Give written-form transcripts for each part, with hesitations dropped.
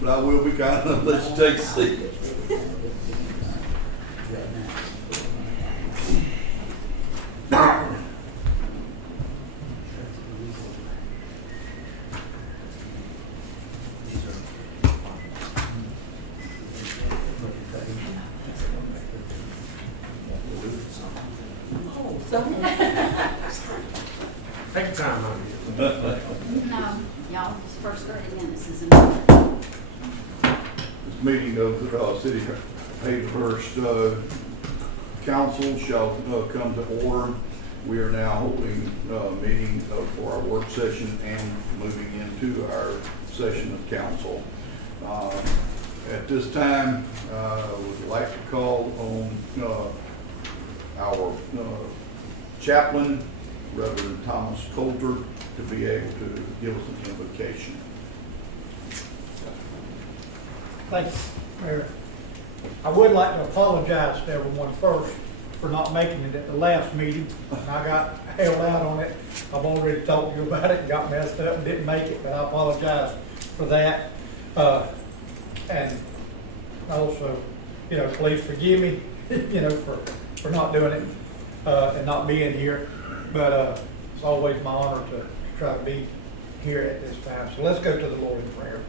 but I will be kind enough to let you take a seat. Take your time on it. No, y'all, this first 30 minutes is enough. This meeting of the City of Hazelhurst Council shall come to order. We are now holding a meeting for our work session and moving into our session of council. At this time, we'd like to call on our chaplain, Reverend Thomas Coulter, to be able to give us an invocation. Thanks, Mayor. I would like to apologize to everyone first for not making it at the last meeting. I got held out on it. I've already talked to you about it, got messed up and didn't make it, but I apologize for that. And also, please forgive me, for not doing it, and not being here. But it's always my honor to try to be here at this time. So let's go to the Lord in prayer.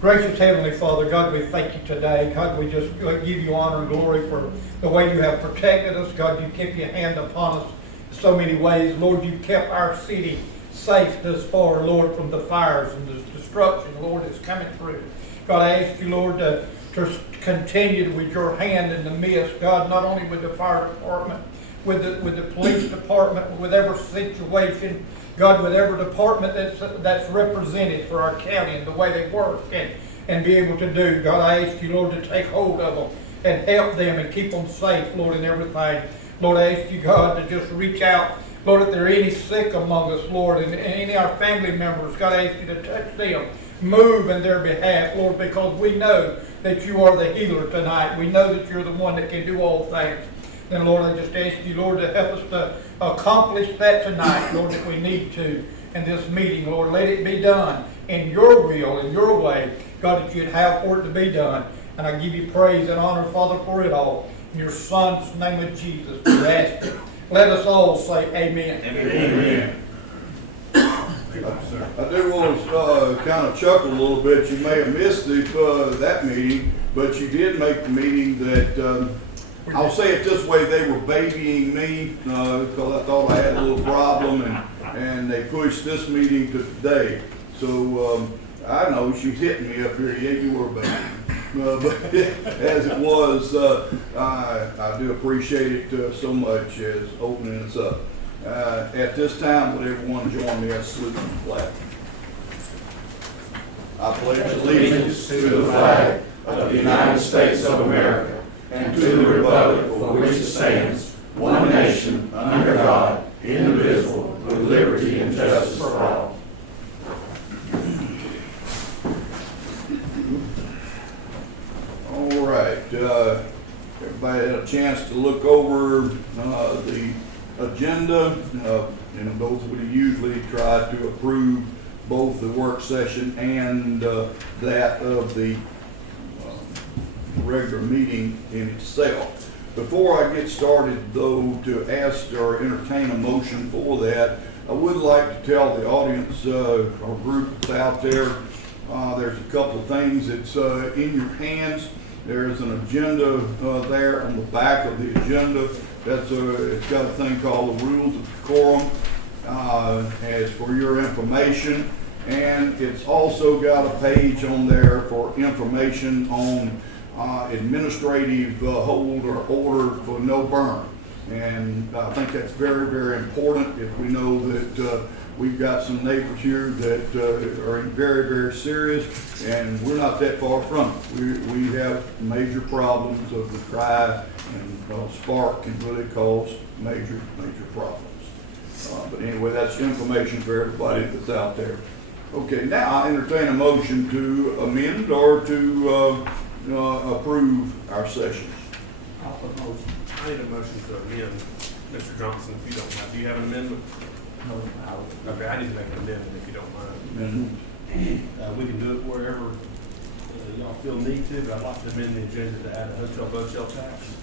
Gracious Heavenly Father, God, we thank you today. God, we just give you honor and glory for the way you have protected us. God, you kept your hand upon us in so many ways. Lord, you kept our city safe thus far, Lord, from the fires and the destruction, Lord, that's coming through. God, I ask you, Lord, to continue with your hand in the midst, God, not only with the fire department, with the police department, with every situation, God, with every department that's represented for our county and the way they work and be able to do. God, I ask you, Lord, to take hold of them and help them and keep them safe, Lord, in everything. Lord, I ask you, God, to just reach out. Lord, if there are any sick among us, Lord, and any of our family members, God, I ask you to touch them, move in their behalf, Lord, because we know that you are the healer tonight. We know that you're the one that can do all things. And Lord, I just ask you, Lord, to help us to accomplish that tonight, Lord, if we need to in this meeting. Lord, let it be done in your will, in your way, God, that you'd have for it to be done. And I give you praise and honor, Father, for it all. In your Son's name of Jesus, we ask it. Let us all say amen. Amen. I do want to kind of chuckle a little bit. You may have missed that meeting, but you did make the meeting that, I'll say it this way, they were babying me because I thought I had a little problem, and they pushed this meeting to today. So I know she's hitting me up here. Yeah, you were a baby. But as it was, I do appreciate it so much as opening us up. At this time, would everyone join me as salute the flag? I pledge allegiance to the flag of the United States of America and to the republic for which it stands, one nation, under God, indivisible, with liberty and justice for all. All right. Everybody had a chance to look over the agenda. Those we usually try to approve both the work session and that of the regular meeting in itself. Before I get started, though, to ask or entertain a motion for that, I would like to tell the audience or group that's out there, there's a couple of things that's in your hands. There's an agenda there on the back of the agenda. It's got a thing called the Rules of Decorum as for your information. And it's also got a page on there for information on administrative hold or order for no burn. And I think that's very, very important if we know that we've got some neighbors here that are very, very serious, and we're not that far from it. We have major problems of the dry and spark can really cause major problems. But anyway, that's information for everybody that's out there. Okay, now I entertain a motion to amend or to approve our sessions. I'll put motion. I need a motion to amend, Mr. Johnson, if you don't mind. Do you have an amendment? Okay, I need to make an amendment if you don't mind. Amendment. We can do it wherever feel need to, but I'd like to amend the agenda to add a hotel motel tax.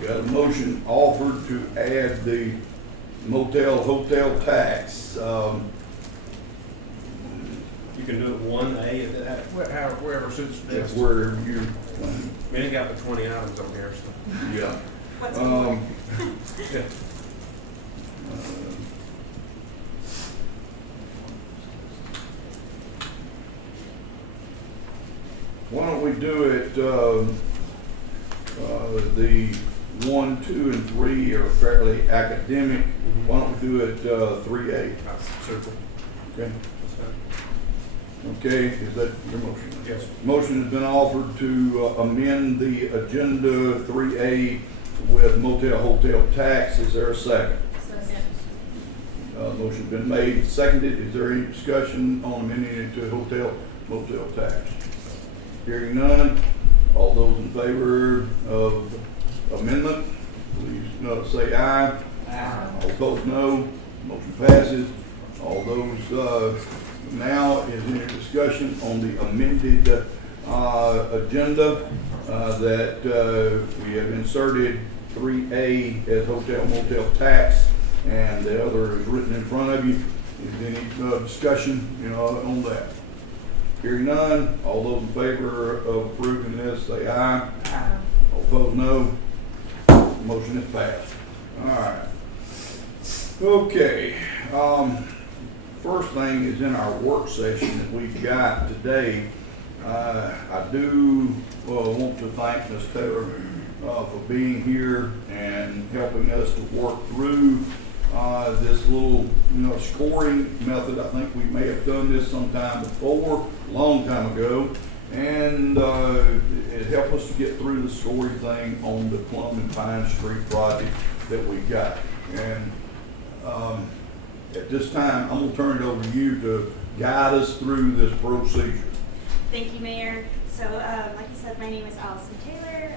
We got a motion offered to add the motel hotel tax. You can do it 1A, wherever suits That's best. where you, We ain't got the 20 items on here, so. yeah. What's Yeah. Why don't we do it, the 1, 2, and 3 are fairly academic. Why don't we do it 3A? That's super. Okay, That's fine. okay, is that your motion? Yes. Motion has been offered to amend the agenda 3A with motel hotel tax. Is there a second? Motion's been made, seconded. Is there any discussion on amending it to hotel motel tax? Hearing none. All those in favor of amendment, please say aye. Aye. All opposed, no. Motion passes. All those, now is any discussion on the amended agenda that we have inserted 3A as hotel motel tax, and the other is written in front of you. Is any discussion, on that? Hearing none. All those in favor of approving this, say aye. Aye. All opposed, no. Motion is passed. All right. Okay. First thing is in our work session that we've got today. I do want to thank Ms. Taylor for being here and helping us to work through this little, scoring method. I think we may have done this sometime before, a long time ago, and it helped us to get through the scoring thing on the Plum and Pine Street project that we got. And at this time, I'm gonna turn it over to you to guide us through this procedure. Thank you, Mayor. So, like you said, my name is Allison Taylor,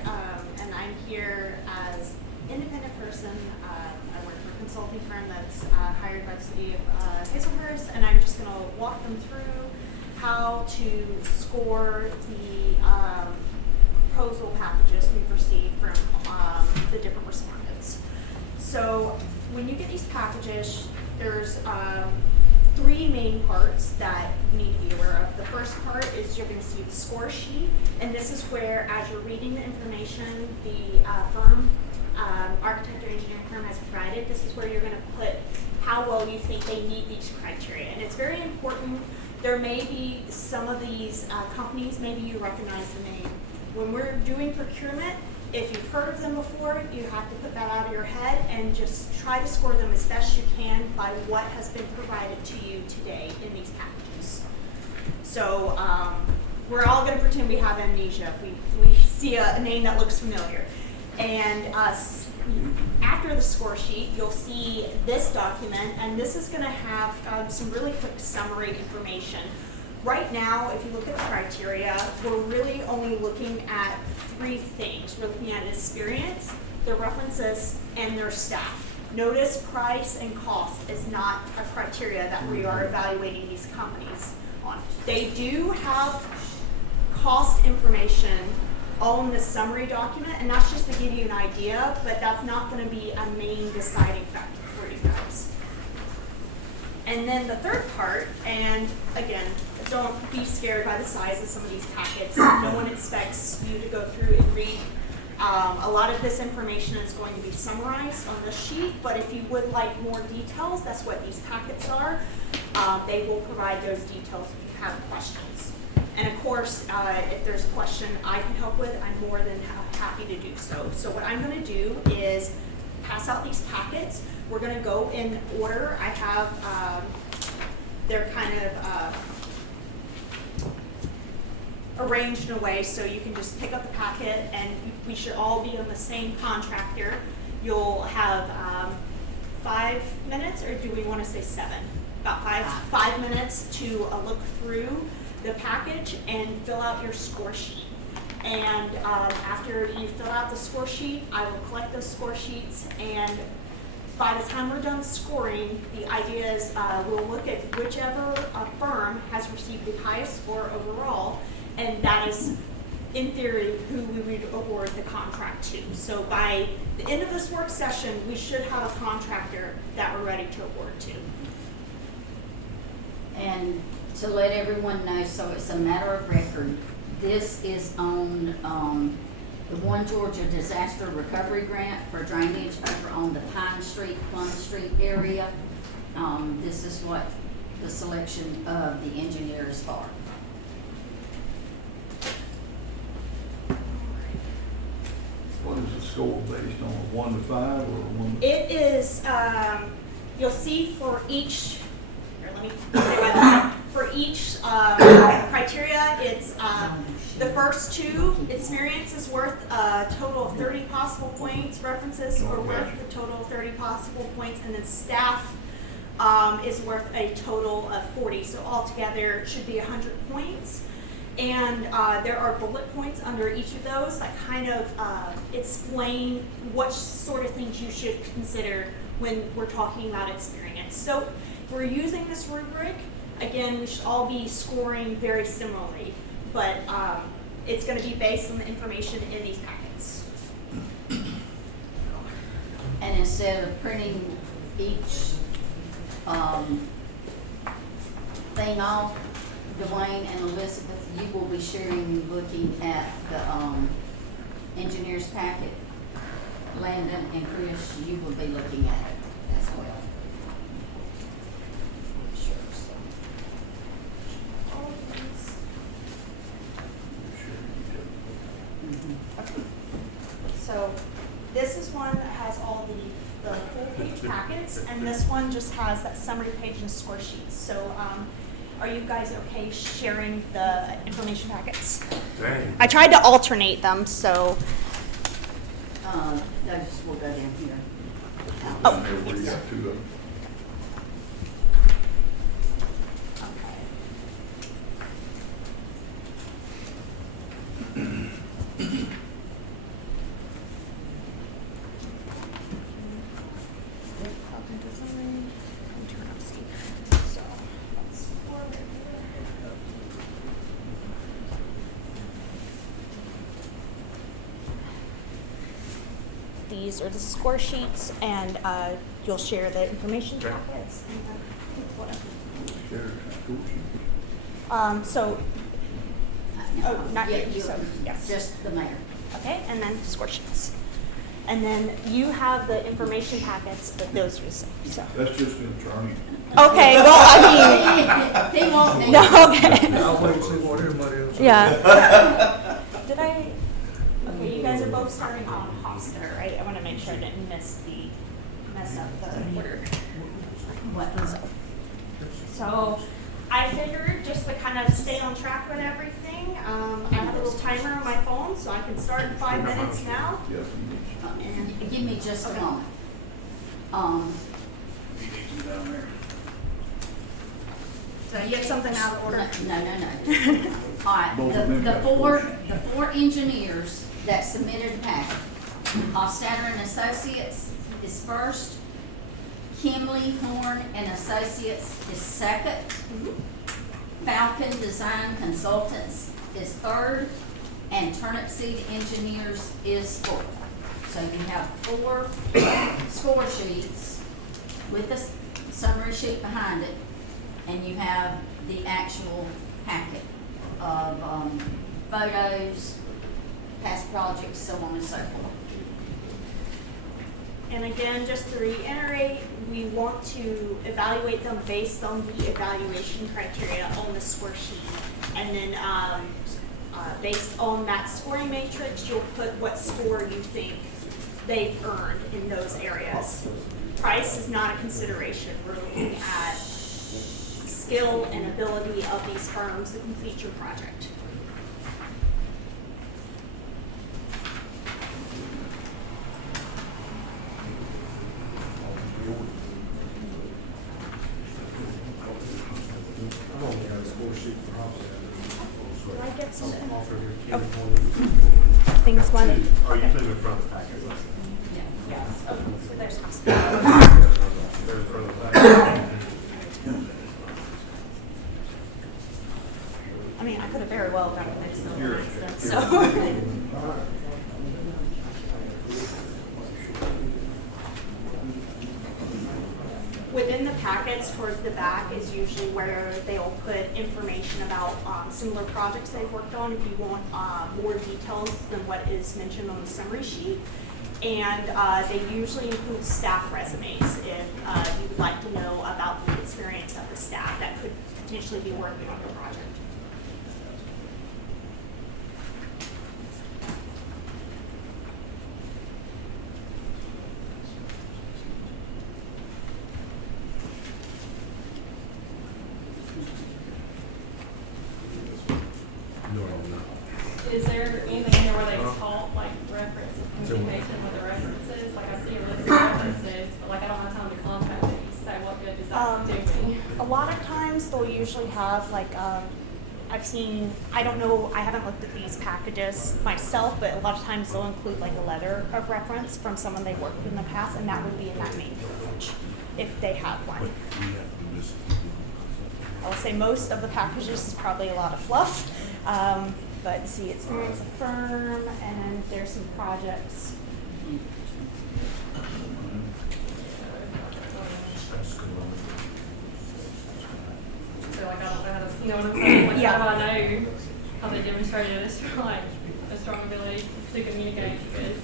and I'm here as independent person. I work for a consulting firm that's hired by the city of Hazelhurst, and I'm just going to walk them through how to score the proposal packages we've received from the different respondents. So, when you get these packages, there's 3 main parts that you need to be aware of. The first part is you're going to see the score sheet, and this is where, as you're reading the information, the firm, architect or engineering firm has provided, this is where you're going to put how well you think they meet these criteria. And it's very important. There may be some of these companies, maybe you recognize the name. When we're doing procurement, if you've heard of them before, you have to put that out of your head and just try to score them as best you can by what has been provided to you today in these packages. So we're all going to pretend we have amnesia if we see a name that looks familiar. And after the score sheet, you'll see this document, and this is going to have some really quick summary information. Right now, if you look at the criteria, we're really only looking at 3 things. We're looking at experience, their references, and their staff. Notice price and cost is not a criteria that we are evaluating these companies on. They do have cost information on the summary document, and that's just to give you an idea, but that's not going to be a main deciding factor for you guys. And then the third part, and again, don't be scared by the size of some of these packets. No one expects you to go through and read. A lot of this information is going to be summarized on the sheet, but if you would like more details, that's what these packets are. They will provide those details if you have questions. And of course, if there's a question I can help with, I'm more than happy to do so. So what I'm going to do is pass out these packets. We're going to go in order. I have, they're kind of arranged in a way so you can just pick up the packet and we should all be on the same contractor. You'll have 5 minutes, or do we want to say 7? About 5 minutes to look through the package and fill out your score sheet. And after you fill out the score sheet, I will collect those score sheets, and by the time we're done scoring, the idea is we'll look at whichever firm firm has received the highest score overall, and that is, in theory, who we would award the contract to. So by the end of this work session, we should have a contractor that we're ready to award to. And to let everyone know, so it's a matter of record, this is on, the One Georgia Disaster Recovery Grant for drainage over on the Pine Street, Plum Street area. This is what the selection of the engineer is for. What is the score based on, a 1 to 5 or a 1 to? It is, you'll see for each, here, let me say my line. For each criteria, it's the first two, experience is worth a total of 30 possible points, references are worth a total of 30 possible points, and then staff is worth a total of 40. So altogether, it should be 100 points. And there are bullet points under each of those that kind of explain what sort of things you should consider when we're talking about experience. So if we're using this rubric, again, we should all be scoring very similarly, but it's going to be based on the information in these packets. And instead of printing each thing off, Dwayne and Elizabeth, you will be sharing, looking at the engineer's packet. Landon and Chris, you will be looking at it as well. Sure, so. All of these. Okay. So this is one that has all the full page packets, and this one just has that summary page and score sheets. So are you guys okay sharing the information packets? Dang. I tried to alternate them, so. Those will go down here. Oh, Where you got 2 of them. These are the score sheets, and you'll share the information Okay. packets. Share it, cool. So, oh, not Yeah, you, so, yes. Just the mayor. Okay, and then score sheets. And then you have the information packets, but those are the same, so. That's just an attorney. Okay, well, I He won't need mean, no, okay. I'll wait and see what everybody else says. Yeah. Did I, okay, you guys are both starting on Hofstadter, right? I want to make sure I didn't mess up the order. What? So I figured just to kind of stay on track with everything, I have a little timer on my phone, so I can start in 5 minutes now. Yes. And give me just a moment. So you get something out of order. No. All right, Both of them the got four engineers that submitted the packet. Hofstadter and Associates is first. Kimley Horn and Associates is second. Falcon Design Consultants is third. And Turnip Seed Engineers is fourth. So you have 4 score sheets with a summary sheet behind it. And you have the actual packet of photos, past projects, so on and so forth. And again, just to reiterate, we want to evaluate them based on the evaluation criteria on the score sheet. And then based on that scoring matrix, you'll put what score you think they've earned in those areas. Price is not a consideration. We're looking at skill and ability of these firms to complete your project. I'm only got a score sheet for Hofstadter. Will I get some Offer here, Oh. Kim, things, one? Are you putting them in front of the packet? Yes. Oh, so there's They're in front of the packet. I mean, I could have very well gotten mixed up You're- on accident, so. Within the packets towards the back is usually where they'll put information about similar projects they've worked on if you want more details than what is mentioned on the summary sheet. And they usually include staff resumes if you would like to know about the experience of the staff that could potentially be working on the project. Is there anything in there where they talk, like reference and communication with the references? Like I see a list of references, but like I don't have time to contact them. You say what good does that do me? A lot of times they'll usually have like, I've seen, I don't know, I haven't looked at these packages myself, but a lot of times they'll include like a letter of reference from someone they worked with in the past, and that would be in that main package, if they have one. I will say most of the packages is probably a lot of fluff, but you see experience of firm, and there's some projects. So like I don't know how to, you know what I'm saying? Like Yeah. how do I know how they demonstrated a strong ability to communicate because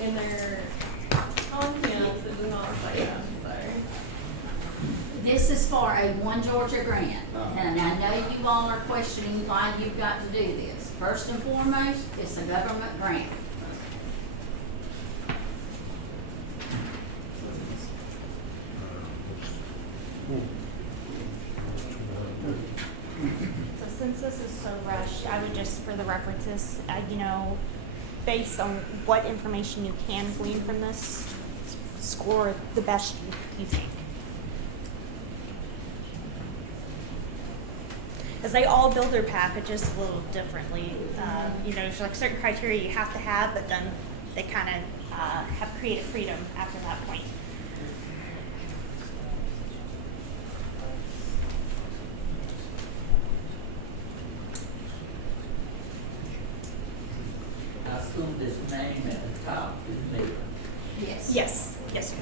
in their contents it does not say that. So This is for a One Georgia grant, and I know you all are questioning why you've got to do this. First and foremost, it's a government grant. So since this is so rushed, I would just, for the references, based on what information you can glean from this, score the best you think. Because they all build their packages a little differently. There's like certain criteria you have to have, but then they kind of have creative freedom after that point. I assume this name at the top is Mayor. Yes. Yes, sir.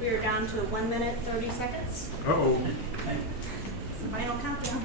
We are down to 1 minute, 30 seconds. Uh-oh. Somebody on countdown.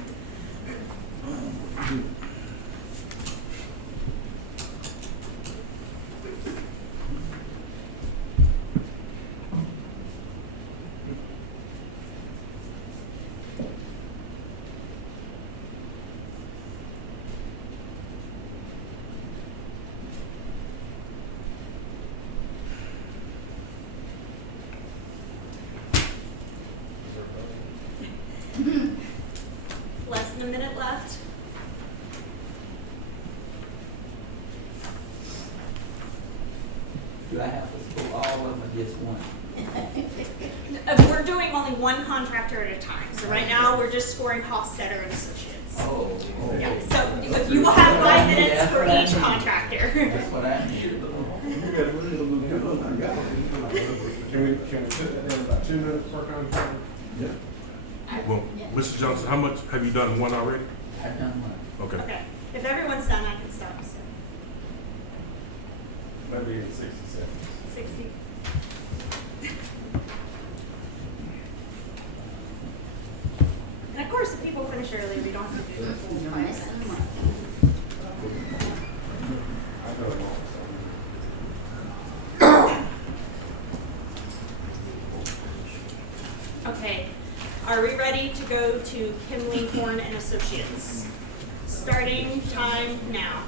Less than a minute left. Do I have to score all of them or just one? We're doing only one contractor at a time. So right now we're just scoring Hofstetter and Associates. Oh, okay. Yeah. So you will have 5 minutes for each contractor. That's what I needed. Can we put that in about 2 minutes per contract? Well, Yeah. Mr. Johnson, how much, have you done one already? I've done one. Okay. Okay. If everyone's done, I can stop. So Maybe in 60 seconds. 60. And of course, if people finish early, we don't have to do the full time. Less than a month. I know them all. Okay, are we ready to go to Kimley Horn and Associates? Starting time now.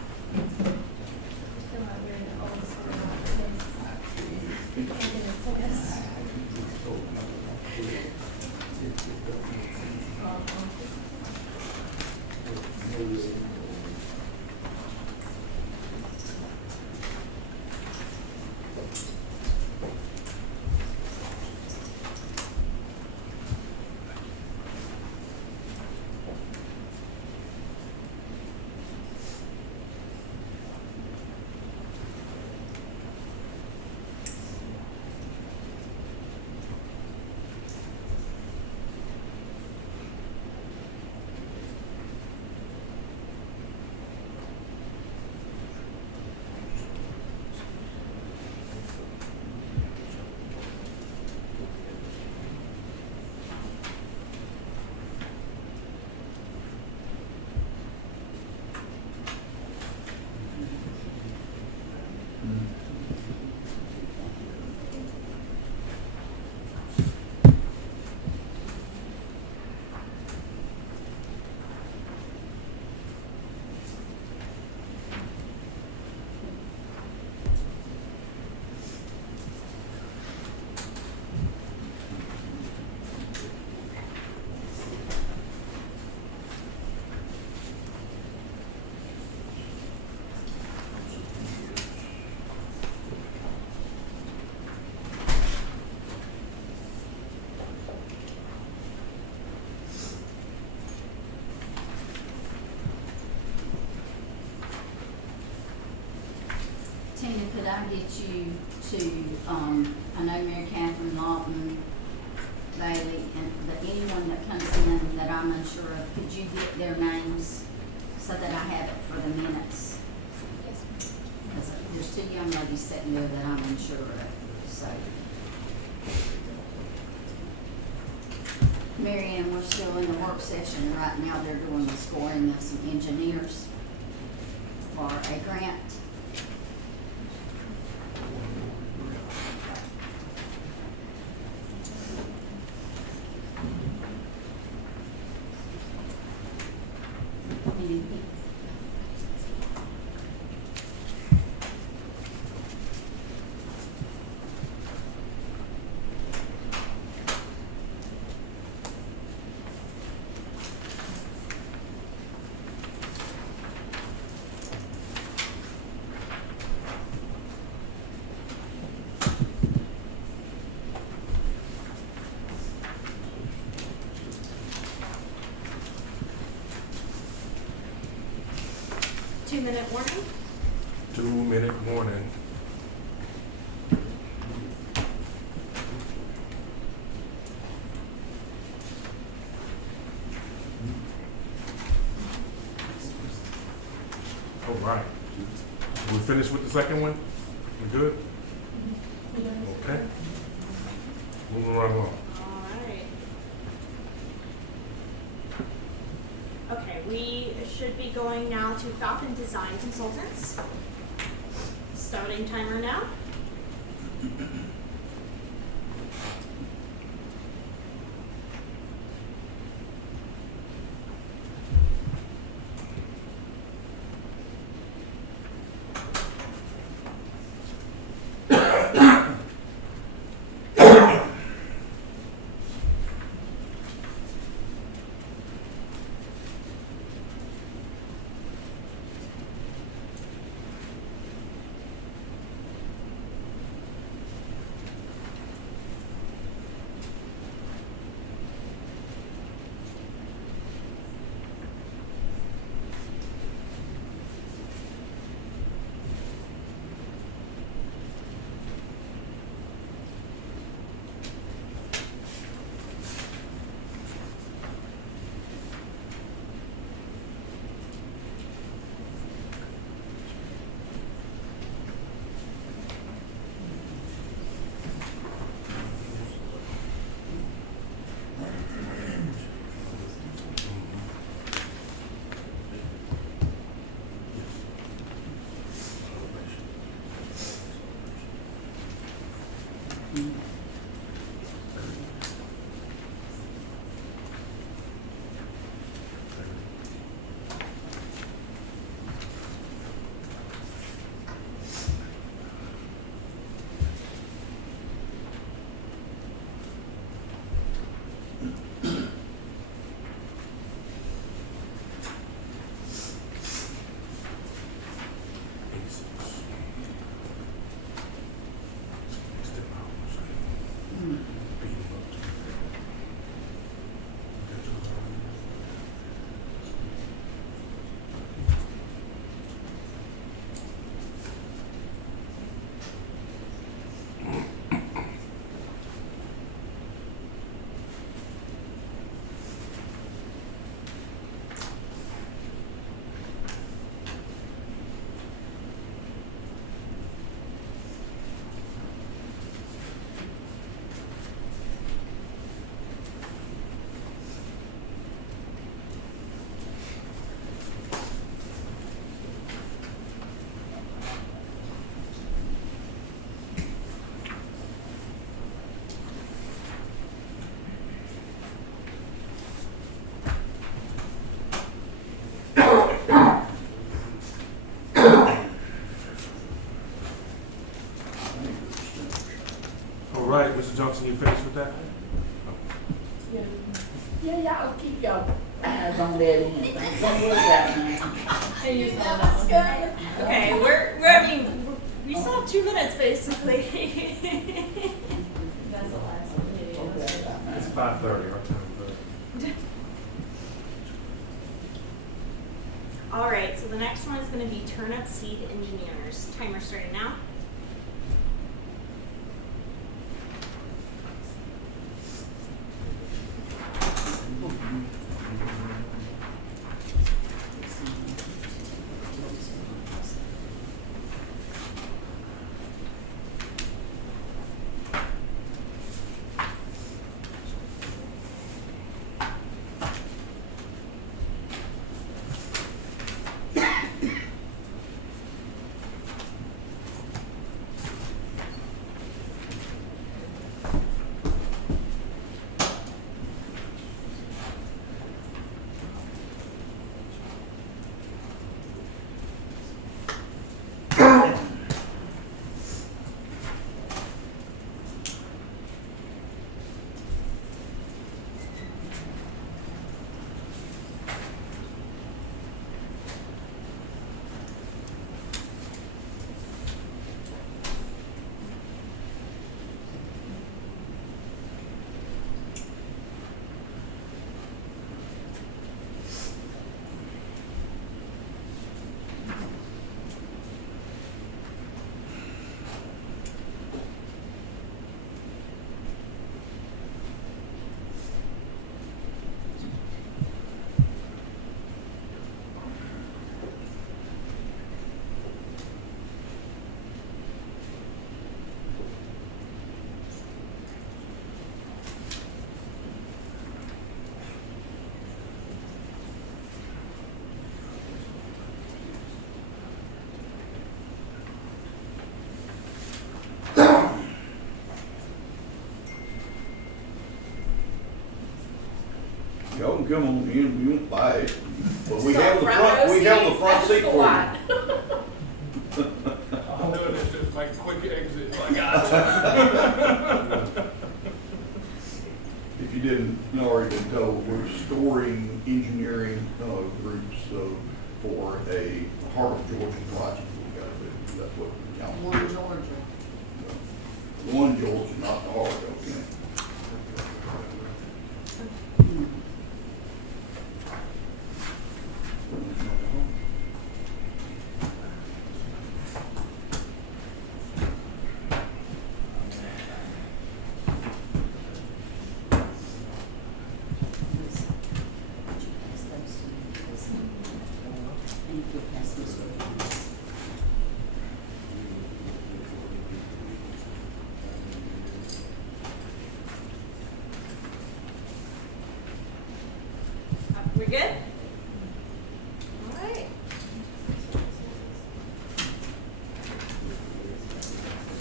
get you to, I know Mary Catherine Lawton, Bailey, and anyone that comes in that I'm unsure of, could you get their names so that I have it for the minutes? Because there's two young ladies sitting there that I'm unsure of, so. Mary Ann, we're still in the work session right now. They're doing the scoring of some engineers for a grant. Two-minute warning. 2-minute warning. All right. We finished with the second one? We good? Okay. Moving right along. All right. Okay, we should be going now to Falcon Design Consultants. Starting timer now. All right, Mr. Johnson, you finished with that? Yeah, y'all keep your eyes on that anything. Don't worry about me. I used all that one. Okay, I mean, we still have 2 minutes basically. That's the last one. Yeah. It's 5:30, our time, but. All right, so the next one is going to be Turnip Seed Engineers. Timer starting now. Y'all can come on in, we won't buy it. But we So have the front front, row we have the seats, front that's seat the for one. you. I'm doing this just to make a quick exit. I got you. If you didn't already been told, we're storing engineering groups for a Heart of Georgia project we got to do. That's what the council. One Georgia. One Georgia, not the Heart, okay? We good? All right.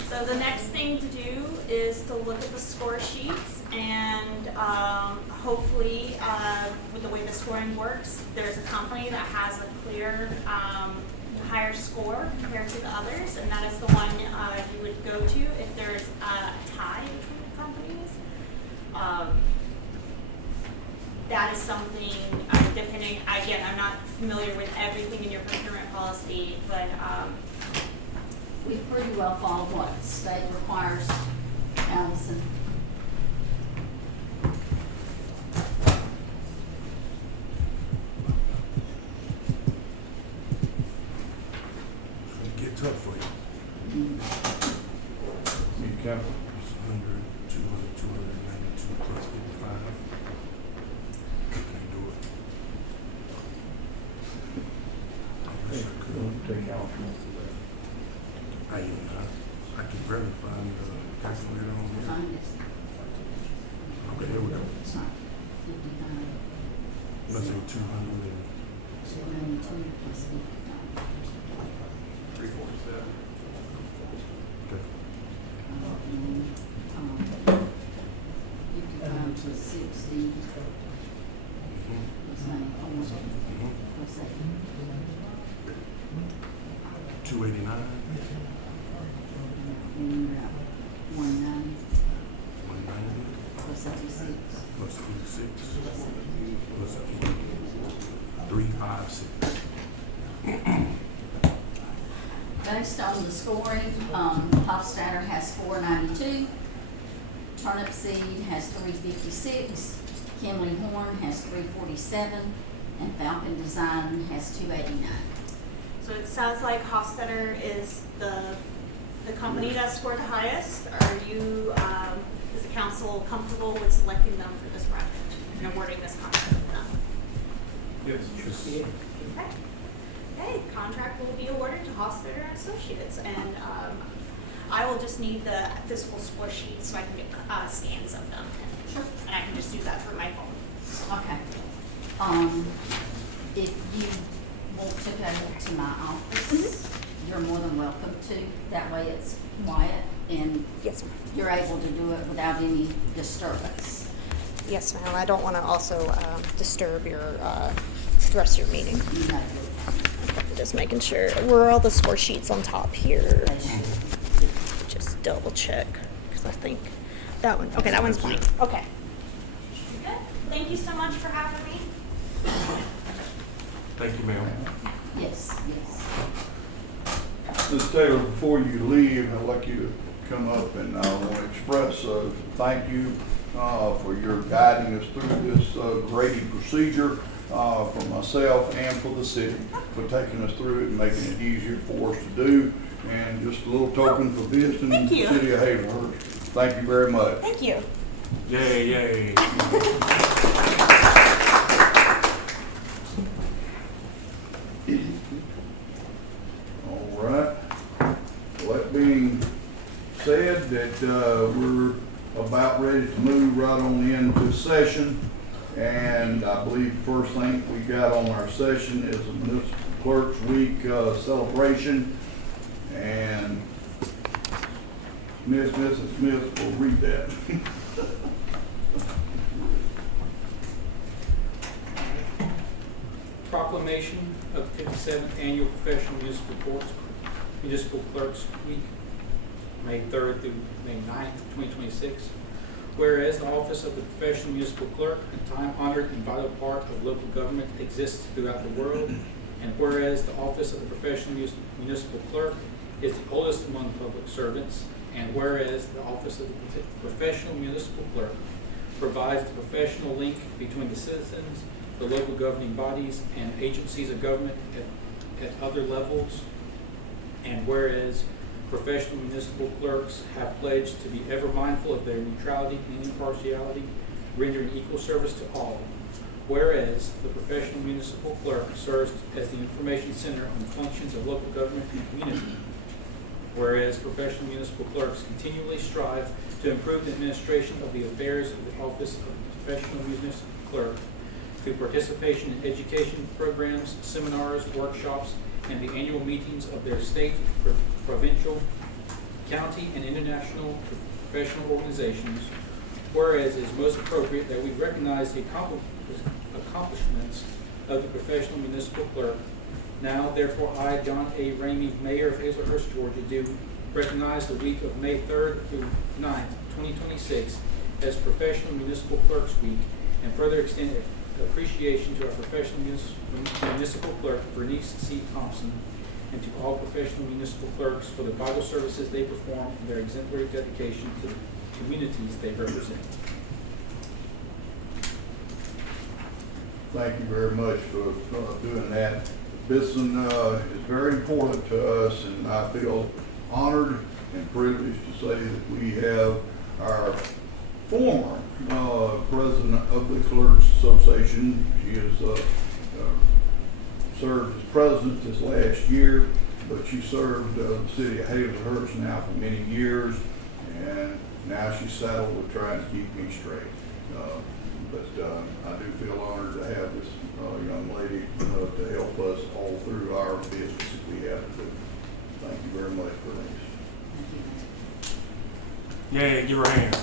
So the next thing to do is to look at the score sheets and hopefully with the way the scoring works, there's a company that has a clear higher score compared to the others, and that is the one you would go to if there's a tie between the companies. That is something, depending, again, I'm not familiar with everything in your procurement policy, but We pretty well follow what the state requires, Allison. It'll get tough for you. You count. It's 100, 200, 292 plus 55. Can't do it. I wish I could. I can barely find the calculator on here. Find it. Okay, here we go. It's not 59, Let's say 200 and 92 plus 59. 347. okay. 55 plus 60, plus 94, plus 8. 289, Then you're at 190 190 plus 86. plus 86 plus 80, 356. Based on the scoring, Hofstadter has 492, Turnip Seed has 356, Kimley Horn has 347, and Falcon Design has 289. so it sounds like Hofstadter is the company that scored the highest. Are you, is the council comfortable with selecting them for this project and awarding this contract to them? Yes. Yes. Okay. Okay, contract will be awarded to Hofstadter and Associates, and I will just need the physical score sheets so I can get scans of them. Sure. And I can just do that through my phone. Okay. If you want to go to my office, you're more than welcome to. That way it's quiet and Yes, ma'am. you're able to do it without any disturbance. Yes, ma'am. I don't want to also disturb your the rest of your meeting. You know, Just making sure. Were all the score sheets on top here? they should. Just double check because I think that one. Okay, that one's blank. Okay. Good. Thank you so much for having me. Thank you, ma'am. Yes, yes. Ms. Taylor, before you leave, I'd like you to come up and I want to express a thank you for your guiding us through this grading procedure for myself and for the city, for taking us through it and making it easier for us to do. And just a little token for visiting the Thank you. city of Hazelhurst. Thank you very much. Thank you. Yay, yay. All right. Well, that being said, that we're about ready to move right on into session. And I believe the first thing we got on our session is a Municipal Clerks Week celebration. And Mrs. Smith will read that. proclamation of the 57th Annual Professional Municipal Clerks Week, May 3rd through May 9th, 2026. Whereas the office of the professional municipal clerk, a time-honored and vital part of local government, exists throughout the world, and whereas the office of the professional municipal clerk is the oldest among public servants, and whereas the office of the professional municipal clerk provides the professional link between the citizens, the local governing bodies, and agencies of government at other levels, and whereas professional municipal clerks have pledged to be ever mindful of their neutrality and impartiality, rendering equal service to all. Whereas the professional municipal clerk serves as the information center on the functions of local government and community. Whereas professional municipal clerks continually strive to improve the administration of the affairs of the office of the professional municipal clerk through participation in education programs, seminars, workshops, and the annual meetings of their state, provincial, county, and international professional organizations. Whereas it is most appropriate that we recognize the accomplishments of the professional municipal clerk. Now, therefore, I, John A. Ramey, Mayor of Hazelhurst, Georgia, do recognize the week of May 3rd through 9th, 2026 as Professional Municipal Clerks Week, and further extend appreciation to our professional municipal clerk, Bernice C. Thompson, and to all professional municipal clerks for the vital services they perform and their exemplary dedication to the communities they represent. Thank you very much for doing that. Bison is very important to us, and I feel honored and privileged to say that we have our former president of the Clerks Association. She has served as president this last year, but she served the city of Hazelhurst now for many years, and now she's saddled with trying to keep me straight. But I do feel honored to have this young lady to help us all through our business that we have to do. Thank you very much, Bernice. Yay, give her a hand.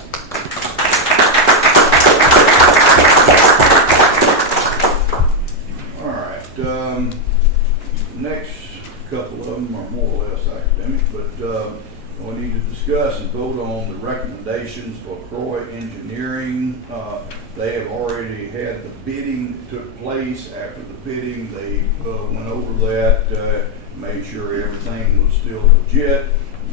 All right. Next couple of them are more or less academic, but we need to discuss and vote on the recommendations for Croy Engineering. They have already had the bidding took place. After the bidding, they went over that, made sure everything was still legit.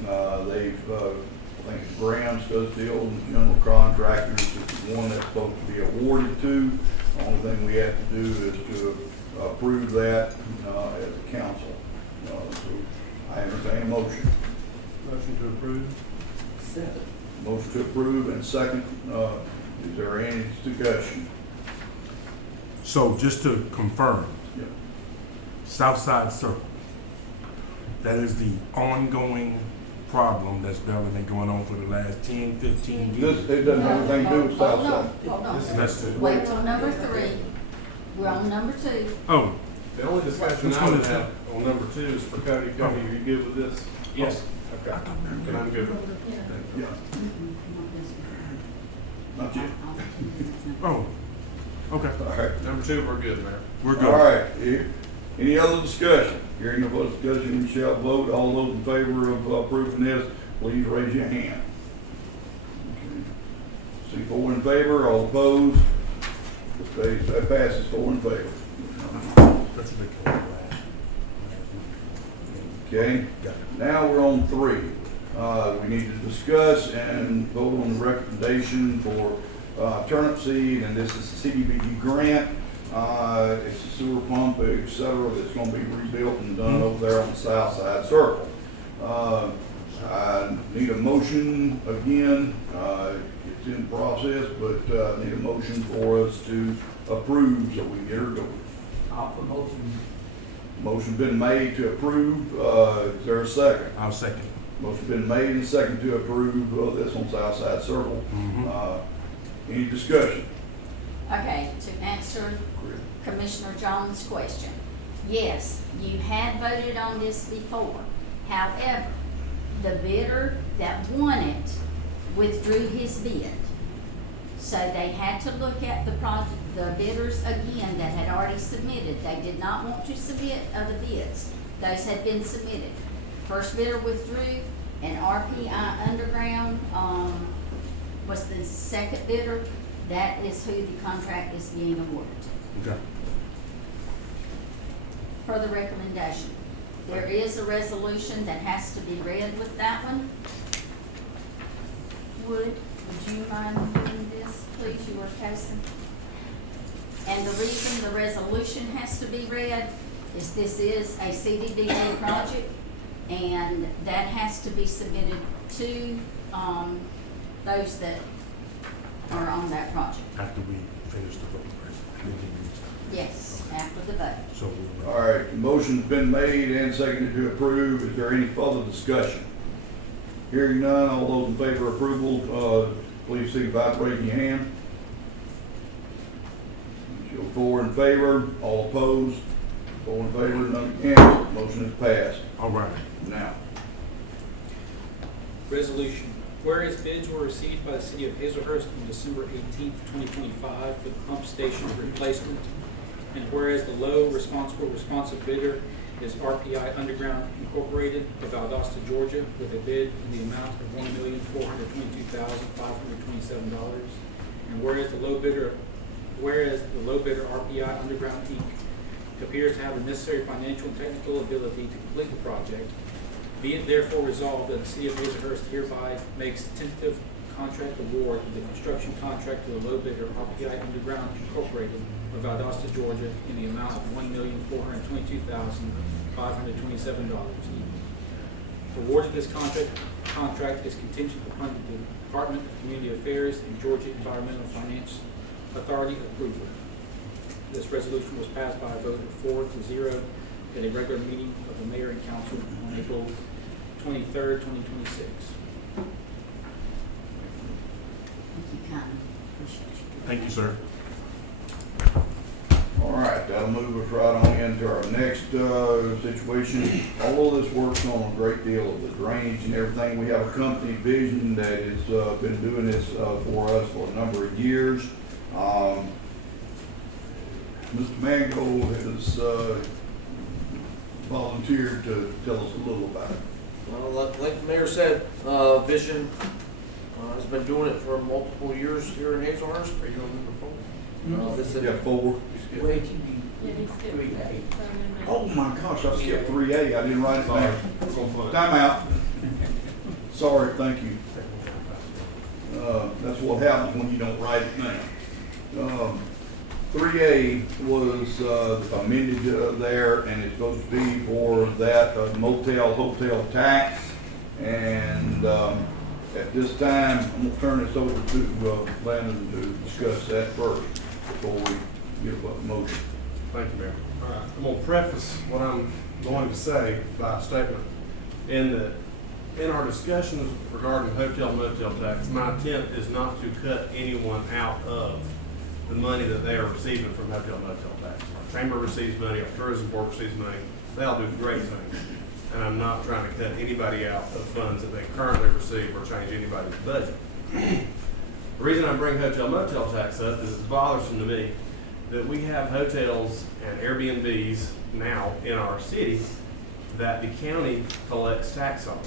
I think Graham's does deal with general contractors. It's the one that's supposed to be awarded to. The only thing we have to do is to approve that as a council. So I entertain a motion. Motion to approve. Second. Motion to approve and second. Is there any discussion? So just to confirm, Yeah. Southside Circle, that is the ongoing problem that's been going on for the last 10, 15 years. It doesn't have anything to do with Hold on, Southside. hold on. That's it. Wait till number 3. We're on number 2. Oh, The only discussion Which I one would is have on number 2 is for Cody. Cody, are you good with this? Yes. Okay. And I'm good with it. Yeah. Not yet. oh, okay, All right. Number 2, we're good, Mayor. we're good. All right. Any other discussion? Hearing no further discussion, we shall vote. All those in favor of approving this, please raise your hand. Okay. See 4 in favor, all opposed. That passes 4 in favor. That's a big one. Okay, now we're on 3. We need to discuss and vote on the recommendation for turnip seed, and this is the CDBG grant. It's a sewer pump, et cetera, that's gonna be rebuilt and done over there on the south side circle. I need a motion again. It's in process, but I need a motion for us to approve so we can get her going. Offer motion. Motion been made to approve. Is there a second? I'll second. Motion been made and second to approve this on Southside Circle. Any discussion? Okay, to answer Commissioner Jones' question, yes, you had voted on this before. However, the bidder that won it withdrew his bid. So they had to look at the bidders again that had already submitted. They did not want to submit other bids. Those had been submitted. First bidder withdrew, and RPI Underground, was the second bidder. That is who the contract is being awarded. Okay. For the recommendation. There is a resolution that has to be read with that one. Would you mind doing this, please, you or Casey? And the reason the resolution has to be read is this is a CDBG project, and that has to be submitted to, those that are on that project. After we finish the vote, right? Then you start. Yes, after the vote. So we'll. All right, motion's been made and seconded to approve. Is there any further discussion? Hearing none, all those in favor of approval, please signify by raising your hand. Show 4 in favor, all opposed, 4 in favor, none against. Motion is passed. All right. Now, Resolution. Whereas bids were received by the city of Hazelhurst on December 18th, 2025 for the pump station replacement, and whereas the low responsive bidder is RPI Underground Incorporated of Valdosta, Georgia, with a bid in the amount of $1,422,527, and whereas the low bidder RPI Underground Inc. appears to have the necessary financial and technical ability to complete the project, be it therefore resolved that the city of Hazelhurst hereby makes tentative contract award of the construction contract to the low bidder RPI Underground Incorporated of Valdosta, Georgia, in the amount of $1,422,527. Award of this contract is contingent upon the Department of Community Affairs and Georgia Environmental Finance Authority approval. This resolution was passed by a vote of 4-0 at a regular meeting of the mayor and council on April 23rd, 2026. Thank you, Connie. Appreciate you. Thank you, sir. all right, that'll move us right on into our next situation. All of this works on a great deal of the drainage and everything. We have a company, Vision, that has been doing this for us for a number of years. Mr. Mango has volunteered to tell us a little about it. Well, like the mayor said, Vision has been doing it for multiple years here in Hazelhurst. Are you on number 4? This is Yeah, 4. Wait, Yeah, he skipped 3A. Oh my gosh, I skipped 3A. I didn't write it down. Time out. Sorry, thank you. That's what happens when you don't write it down. 3A was amended there, and it's supposed to be for that motel, hotel tax. And at this time, I'm going to turn this over to Landon to discuss that first before we get a motion. Thank you, Mayor. All right, I'm gonna preface what I'm going to say by a statement in our discussions regarding hotel motel tax, my intent is not to cut anyone out of the money that they are receiving from hotel motel tax. Our chamber receives money, our tourism board receives money, they all do great things. And I'm not trying to cut anybody out of funds that they currently receive or change anybody's budget. The reason I bring hotel motel tax up is it's bothersome to me that we have hotels and Airbnbs now in our city that the county collects tax on.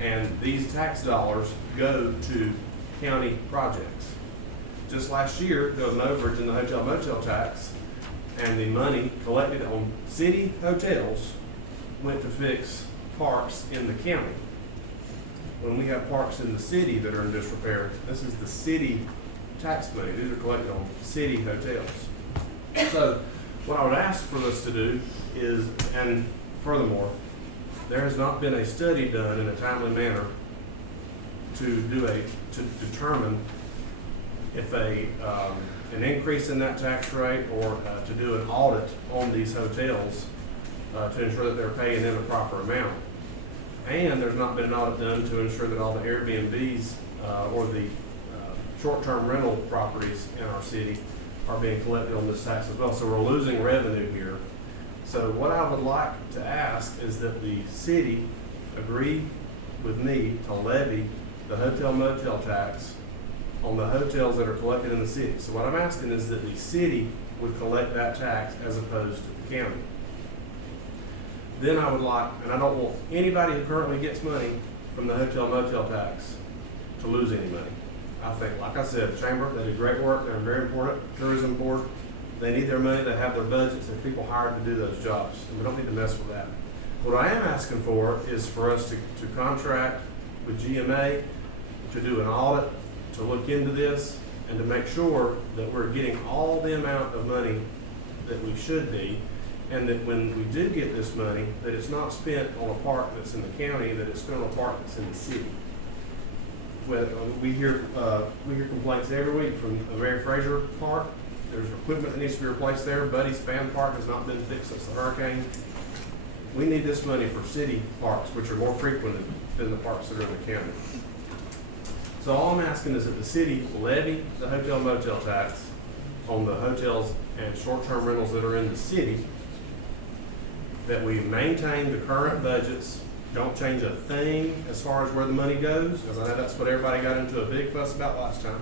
And these tax dollars go to county projects. Just last year, there was an overage in the hotel motel tax, and the money collected on city hotels went to fix parks in the county. When we have parks in the city that are in disrepair, this is the city tax money. These are collected on city hotels. So what I would ask for us to do is, and furthermore, there has not been a study done in a timely manner to determine if an increase in that tax rate or to do an audit on these hotels to ensure that they're paying in a proper amount. And there's not been an audit done to ensure that all the Airbnbs or the short-term rental properties in our city are being collected on this tax as well. So we're losing revenue here. So what I would like to ask is that the city agree with me to levy the hotel motel tax on the hotels that are collected in the city. So what I'm asking is that the city would collect that tax as opposed to the county. Then I would like, and I don't want anybody who currently gets money from the hotel motel tax to lose any money. I think, like I said, the chamber, they do great work, they're very important, tourism board, they need their money, they have their budgets, and people hired to do those jobs, and we don't need to mess with that. What I am asking for is for us to contract with GMA to do an audit, to look into this, and to make sure that we're getting all the amount of money that we should be, and that when we do get this money, that it's not spent on a park that's in the county, that it's spent on a park that's in the city. Well, we hear complaints every week from the Mary Fraser Park. There's equipment that needs to be replaced there. Buddy's Fan Park has not been fixed since the hurricane. We need this money for city parks, which are more frequented than the parks that are in the county. So all I'm asking is that the city levy the hotel motel tax on the hotels and short-term rentals that are in the city, that we maintain the current budgets, don't change a thing as far as where the money goes, because I know that's what everybody got into a big fuss about last time.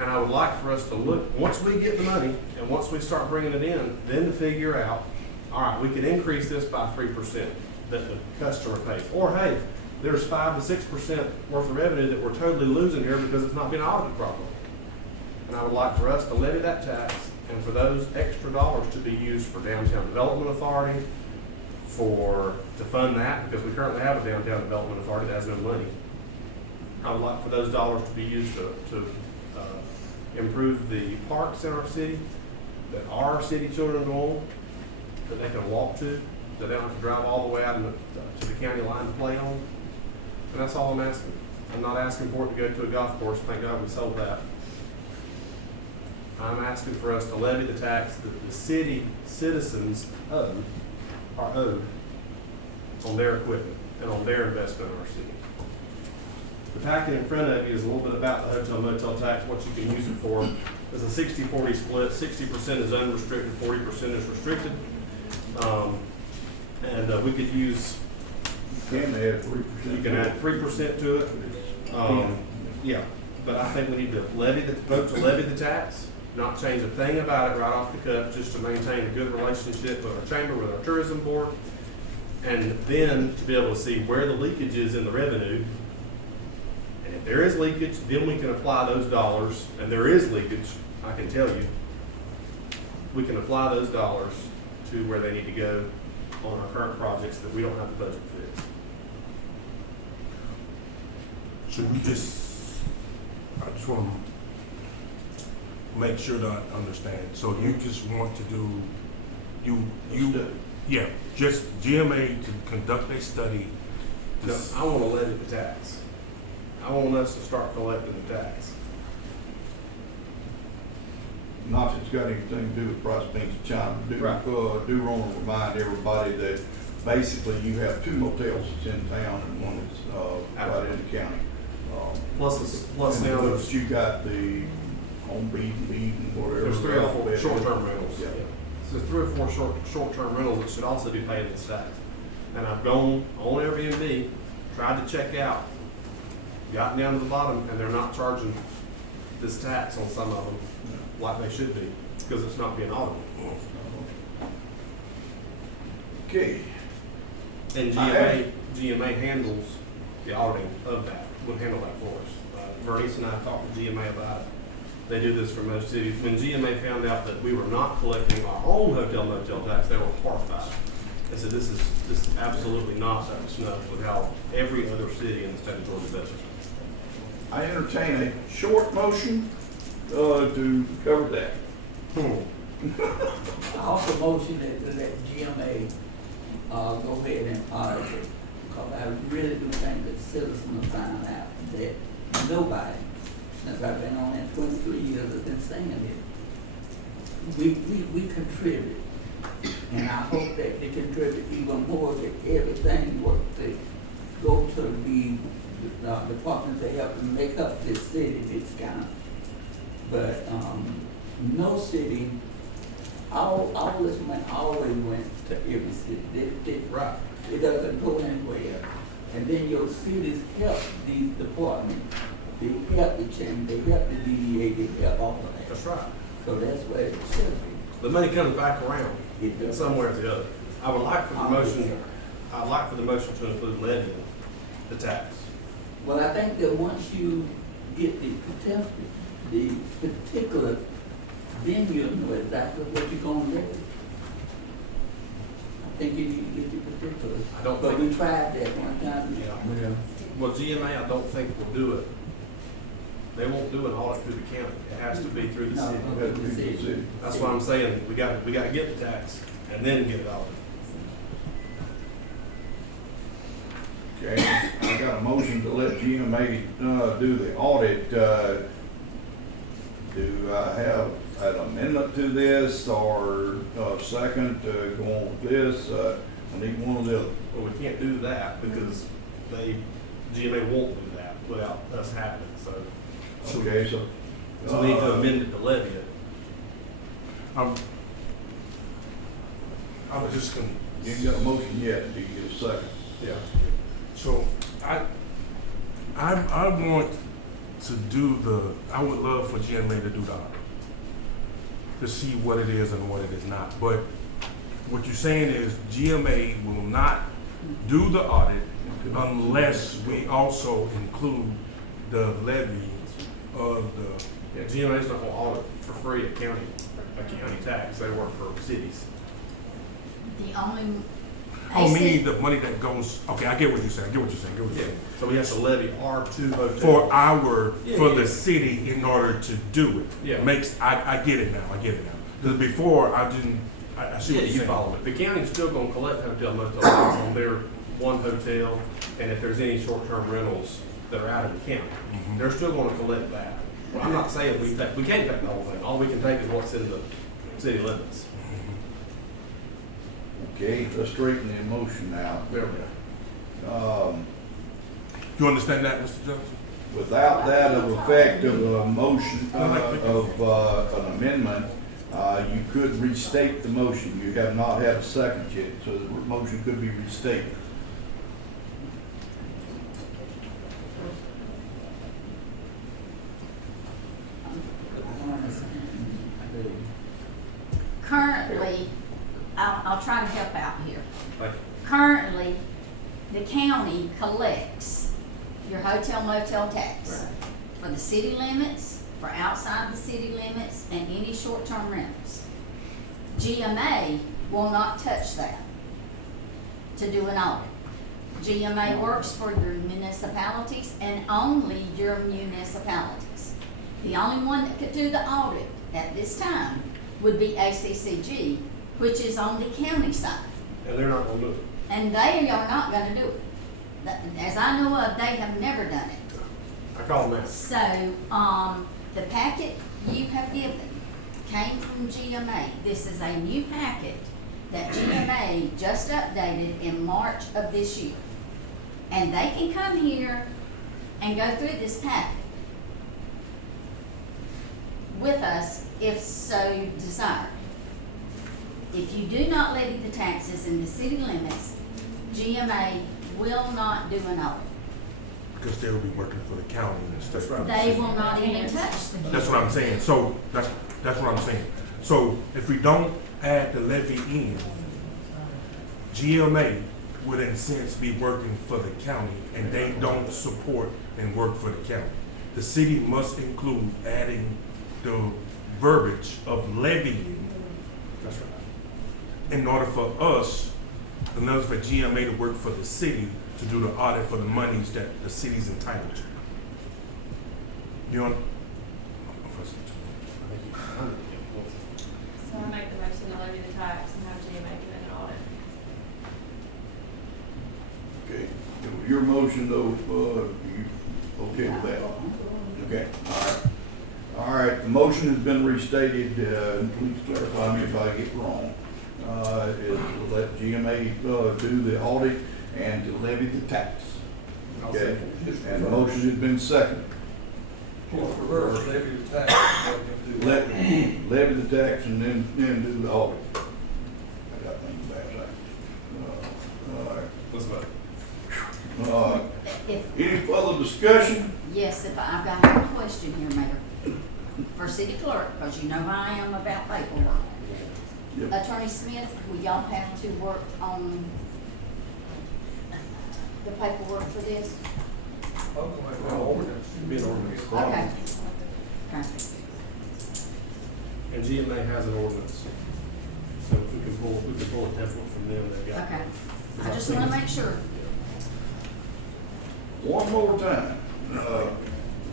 And I would like for us to look, once we get the money and once we start bringing it in, then to figure out, all right, we can increase this by 3% that the customer pays. Or hey, there's 5 to 6% worth of revenue that we're totally losing here because it's not being audited properly. And I would like for us to levy that tax and for those extra dollars to be used for Downtown Development Authority, to fund that, because we currently have a Downtown Development Authority that has no money. I would like for those dollars to be used to improve the parks in our city, that our city children go on, that they can walk to, that they don't have to drive all the way out to the county line to play on. And that's all I'm asking. I'm not asking for it to go to a golf course. Thank God we sold that. I'm asking for us to levy the tax that the city citizens are owed on their equipment and on their investment in our city. The packet in front of you is a little bit about the hotel motel tax, what you can use it for. There's a 60-40 split. 60% is unrestricted, 40% is restricted. We could use, Can add 3%. you can add 3% to it. Yeah, but I think we need to vote to levy the tax, not change a thing about it right off the cuff, just to maintain a good relationship with our chamber, with our tourism board, and then to be able to see where the leakage is in the revenue. And if there is leakage, then we can apply those dollars, and there is leakage, I can tell you, we can apply those dollars to where they need to go on our current projects that we don't have the budget for. Should we I just want to make sure that I understand. So you just want to do, just GMA to conduct a study. No, I want to levy the tax. I want us to start collecting the tax. Not that it's got anything to do with Price Beans and China. Right. Do want to remind everybody that basically you have 2 motels that's in town and one that's right in the county. Plus now But you got the Home Beat and whatever. there's 3 or 4 alphabet. short-term rentals. Yeah. So 3 or 4 short-term rentals that should also be paid this tax. And I've gone on Airbnb, tried to check out, gotten down to the bottom, and they're not charging this tax on some of them like they should be, because it's not being audited. Okay. And GMA handles the auditing of that, would handle that for us. Vernice and I talked to GMA about it. They do this for most cities. When GMA found out that we were not collecting our own hotel motel tax, they were horrified. They said this is absolutely not up to snuff with how every other city in the state of Georgia does it. I entertain a short motion to cover that. I also motion that let GMA go ahead and audit it, because I really do think that citizens find out that nobody, since I've been on it 23 years, has been saying it. We contribute, and I hope that they contribute even more to everything what they go to the departments that help to make up this city, this county. But no city, all this money always went to every city. Right. It doesn't go anywhere. And then your cities help these departments they help the chamber, they help the DDA, they help all of that. That's right. So that's where it should be. The money comes back around It in does. somewhere or the other. I would like for the motion, I'd like for the motion to include levying the tax. Well, I think that once you get the particular, then you'll know exactly what you're gonna do. I think you need to get the particulars. I don't But think- we tried that one time. Yeah. Well, GMA, I don't think will do it. They won't do an audit through the county. It has to be through the No. city. That'd be the city. That's why I'm saying, we gotta get the tax and then get it audited. Okay, I got a motion to let GMA, do the audit. Do I have an amendment to this or a second to go on with this? I need one or the other. Well, we can't do that because GMA won't do that without us having it, so. Okay, so. So we need to amend it to levy it. I was just gonna, You ain't got a motion yet, do you get a second? Yeah. so I want to do I would love for GMA to do the audit, to see what it is and what it is not. But what you're saying is GMA will not do the audit unless we also include the levy of the, Yeah, GMA's not gonna audit for free a county tax. They work for cities. The only. oh, meaning the money that goes, okay, I get what you're saying, So we have to levy R2 hotel. For Yeah. the city in order to do it. Yeah. I get it now, Because before, I see Yeah, what you're you saying. follow me. The county's still gonna collect hotel motel tax on their one hotel, and if there's any short-term rentals that are out of the county, Mhm. they're still gonna collect that. Well, I'm not saying we can't take the whole thing. All we can take is what's in the city limits. Okay, let's straighten the motion now. There we go. You understand that, Mr. Johnson? Without that of effect of a motion, of an amendment, you could restate the motion. You have not had a second yet, so the motion could be restated. Currently, I'll try to help out here. Thank you. Currently, the county collects your hotel motel tax for the city limits, for outside the city limits, and any short-term rentals. GMA will not touch that to do an audit. GMA works for your municipalities and only your municipalities. The only one that could do the audit at this time would be ACCG, which is on the county side. And they're not gonna do it. And they are not gonna do it. As I know of, they have never done it. I call them out. So, the packet you have given came from GMA. This is a new packet that GMA just updated in March of this year. And they can come here and go through this packet with us if so desired. If you do not levy the taxes in the city limits, GMA will not do an audit. Because they'll be working for the county instead of the They city. will not even touch the. That's what I'm saying, so, that's what I'm saying. So, if we don't add the levy in, GMA would in a sense be working for the county, and they don't support and work for the county. The city must include adding the verbiage of levying That's right. in order for us, in order for GMA to work for the city to do the audit for the monies that the city's entitled to. You know? So I make the motion to levy the tax and have GMA do an audit. Okay, your motion though, you okay with that? Okay, all right. All right, the motion has been restated, please clarify me if I get wrong. Is to let GMA, do the audit and to levy the tax. Okay, and the motion has been seconded. Reverse, levy the tax. Levy the tax and then do the audit. I got things back there. All right. Let's vote. If, Any further discussion? Yes, if I've got one question here, Mayor, for city clerk, because you know how I am about paperwork. Yep. Attorney Smith, will y'all have to work on the paperwork for this? Should be an ordinance. Okay. Okay. And GMA has an ordinance. So if we can pull a template from them, they've got. Okay. I just want to make sure. One more time,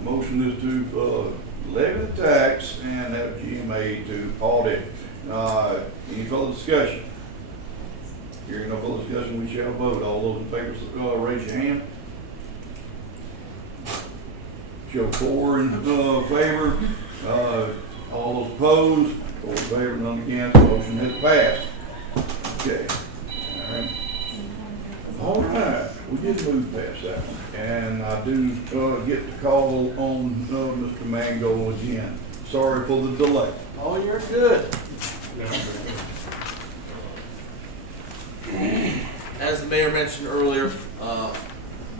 motion is to, levy the tax and have GMA to audit. Any further discussion? Hearing no further discussion, we shall vote. All those in favor, raise your hand. Show 4 in favor, all those opposed, 4 in favor, none against, motion has passed. Okay. All right, we did move past that one, and I do get to call on Mr. Mango again. Sorry for the delay. Oh, you're good. As the mayor mentioned earlier,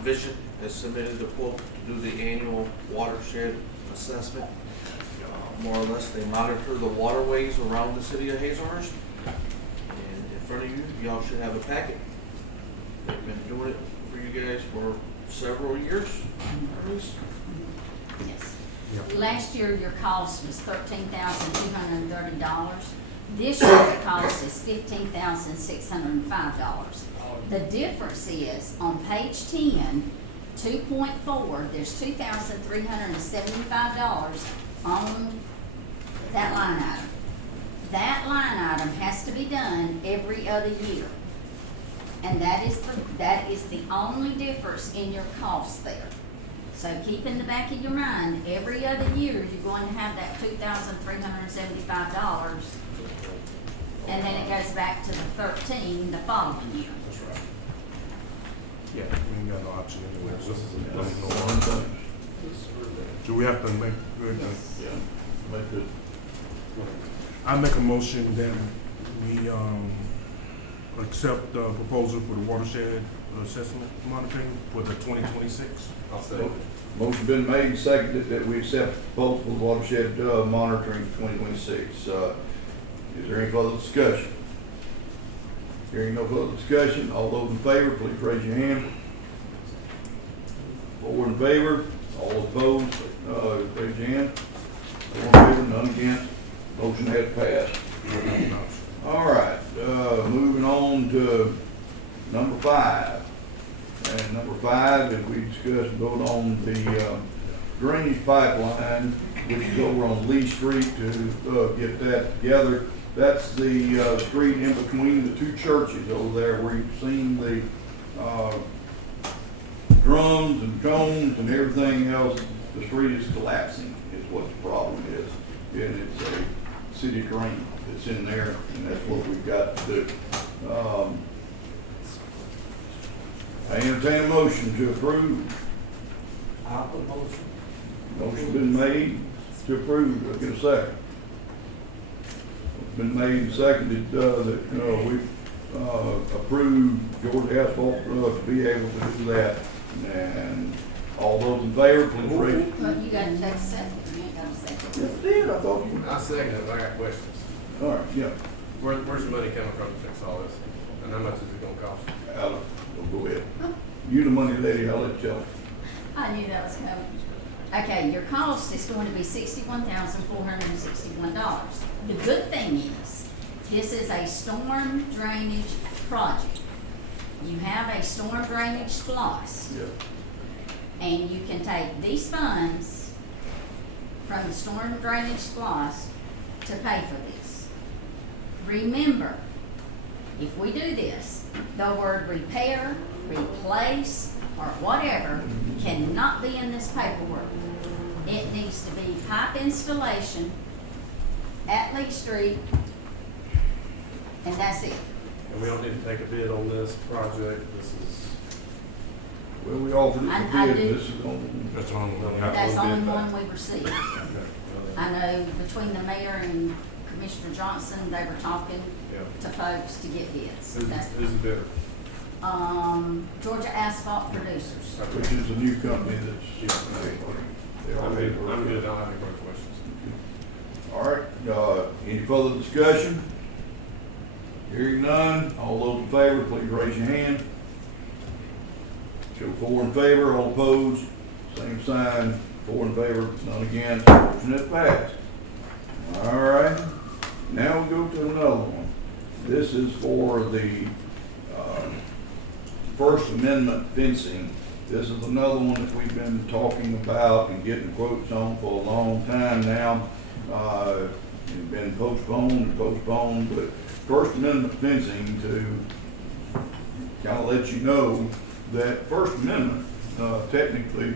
Vision has submitted a quote to do the annual watershed assessment. More or less, they monitor the waterways around the city of Hazelhurst. And in front of you, y'all should have a packet. They've been doing it for you guys for several years, at least. Yes. Yep. Last year, your cost was $13,230. This year, the cost is $15,605. The difference is, on page 10, 2.4, there's $2,375 on that line item. That line item has to be done every other year. And that is the only difference in your costs there. So keep in the back of your mind, every other year, you're going to have that $2,375. And then it goes back to the 13 the following year. That's right. Yeah, we ain't got no option anyway. So, That's no one option. thing. Do we have to make, Yeah, make it. I make a motion that we, accept the proposal for the watershed assessment monitoring for the 2026. I'll say. Motion been made and seconded that we accept both for the watershed monitoring 2026. Is there any further discussion? Hearing no further discussion, all those in favor, please raise your hand. 4 in favor, all opposed, raise your hand. 4 in favor, none against, motion has passed. All right, moving on to number 5. And number 5 is we discussed and vote on the drainage pipeline, which is over on Lee Street to get that together. That's the street in between the 2 churches over there where you've seen the drums and cones and everything else. The street is collapsing is what the problem is. And it's a city drain that's in there, and that's what we've got to do. I entertain a motion to approve. I'll put motion. Motion been made to approve. I'll get a second. It's been made and seconded that we approve Georgia Asphalt to be able to do that. And all those in favor, please raise. But you gotta take a second, you ain't got a second. Yes, did. I thought you. I second it, but I got questions. All right, yeah. Where's the money coming from to fix all this? And how much is it gonna cost? Alex, go ahead. You the money lady, I'll let you tell. I knew that was coming. Okay, your cost is going to be $61,461. The good thing is, this is a storm drainage project. You have a storm drainage SPLOST, Yeah. and you can take these funds from the storm drainage SPLOST to pay for this. Remember, if we do this, the word repair, replace, or whatever cannot be in this paperwork. It needs to be pipe installation at Lee Street, and that's it. And we don't need to take a bid on this project. This is, Well, we offered it I for bid. do. This is on. That's the only one. That's the bid only back. one we received. I know between the mayor and Commissioner Johnson, they were talking yeah. to folks to get bids. That's Who's the bidder? Georgia Asphalt Producers. Which is a new company that's. They I'm already good, I'm good, I don't have any more questions. All right, any further discussion? Hearing none, all those in favor, please raise your hand. Show 4 in favor, all opposed, same sign, 4 in favor, none against, motion is passed. All right, now we go to another one. This is for the, First Amendment fencing. This is another one that we've been talking about and getting quotes on for a long time now. It's been postponed, but First Amendment fencing, to kind of let you know that First Amendment, technically,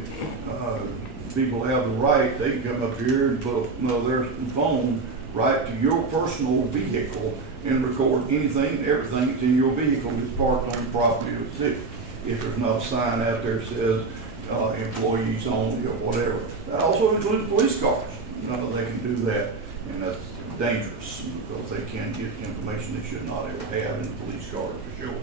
people have the right, they can come up here and put their phone right to your personal vehicle and record anything, everything that's in your vehicle that's parked on the property of the city. If there's not a sign out there that says, employees only or whatever. That also includes police cars. They can do that, and that's dangerous because they can get information they should not ever have in a police car for sure.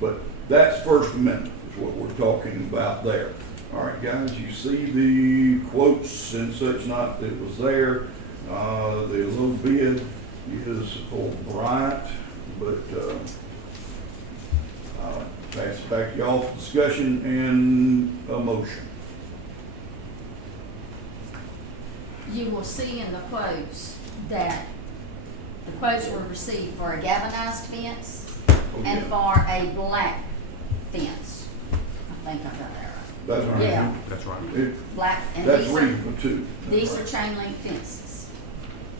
But that's First Amendment is what we're talking about there. All right, guys, you see the quotes and such not that was there. The low bid is for Bryant, but pass it back to y'all for discussion and a motion. You will see in the quotes that the quotes were received for a galvanized fence and for a black fence. I think I got that right. That's right. Yeah. That's right. Black, and That's these are, reasonable too. these are chain link fences.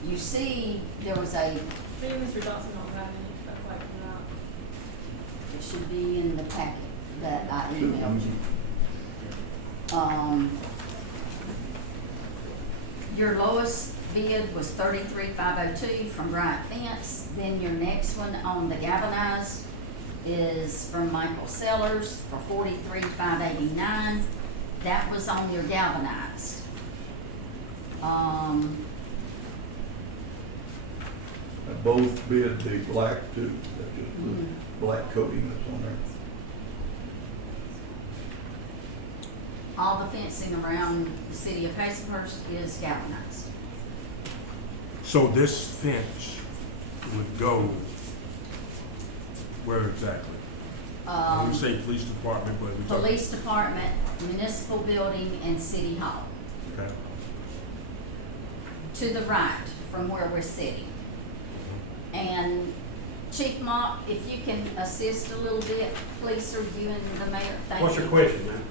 You see, there was Maybe Mr. Johnson don't have any, but like, no. it should be in the packet that I emailed you. Your lowest bid was $33,502 from Bryant Fence. Then your next one on the galvanized is from Michael Sellers for $43,589. That was on your galvanized. Both bid the black too. That's just the black coating that's on there. All the fencing around the city of Hazelhurst is galvanized. So this fence would go where exactly? You say police department, but we talk. Police department, municipal building, and city hall. Okay. To the right from where we're sitting. And Chief Mock, if you can assist a little bit, please, sir, you and the mayor, thank you. What's your question, ma'am?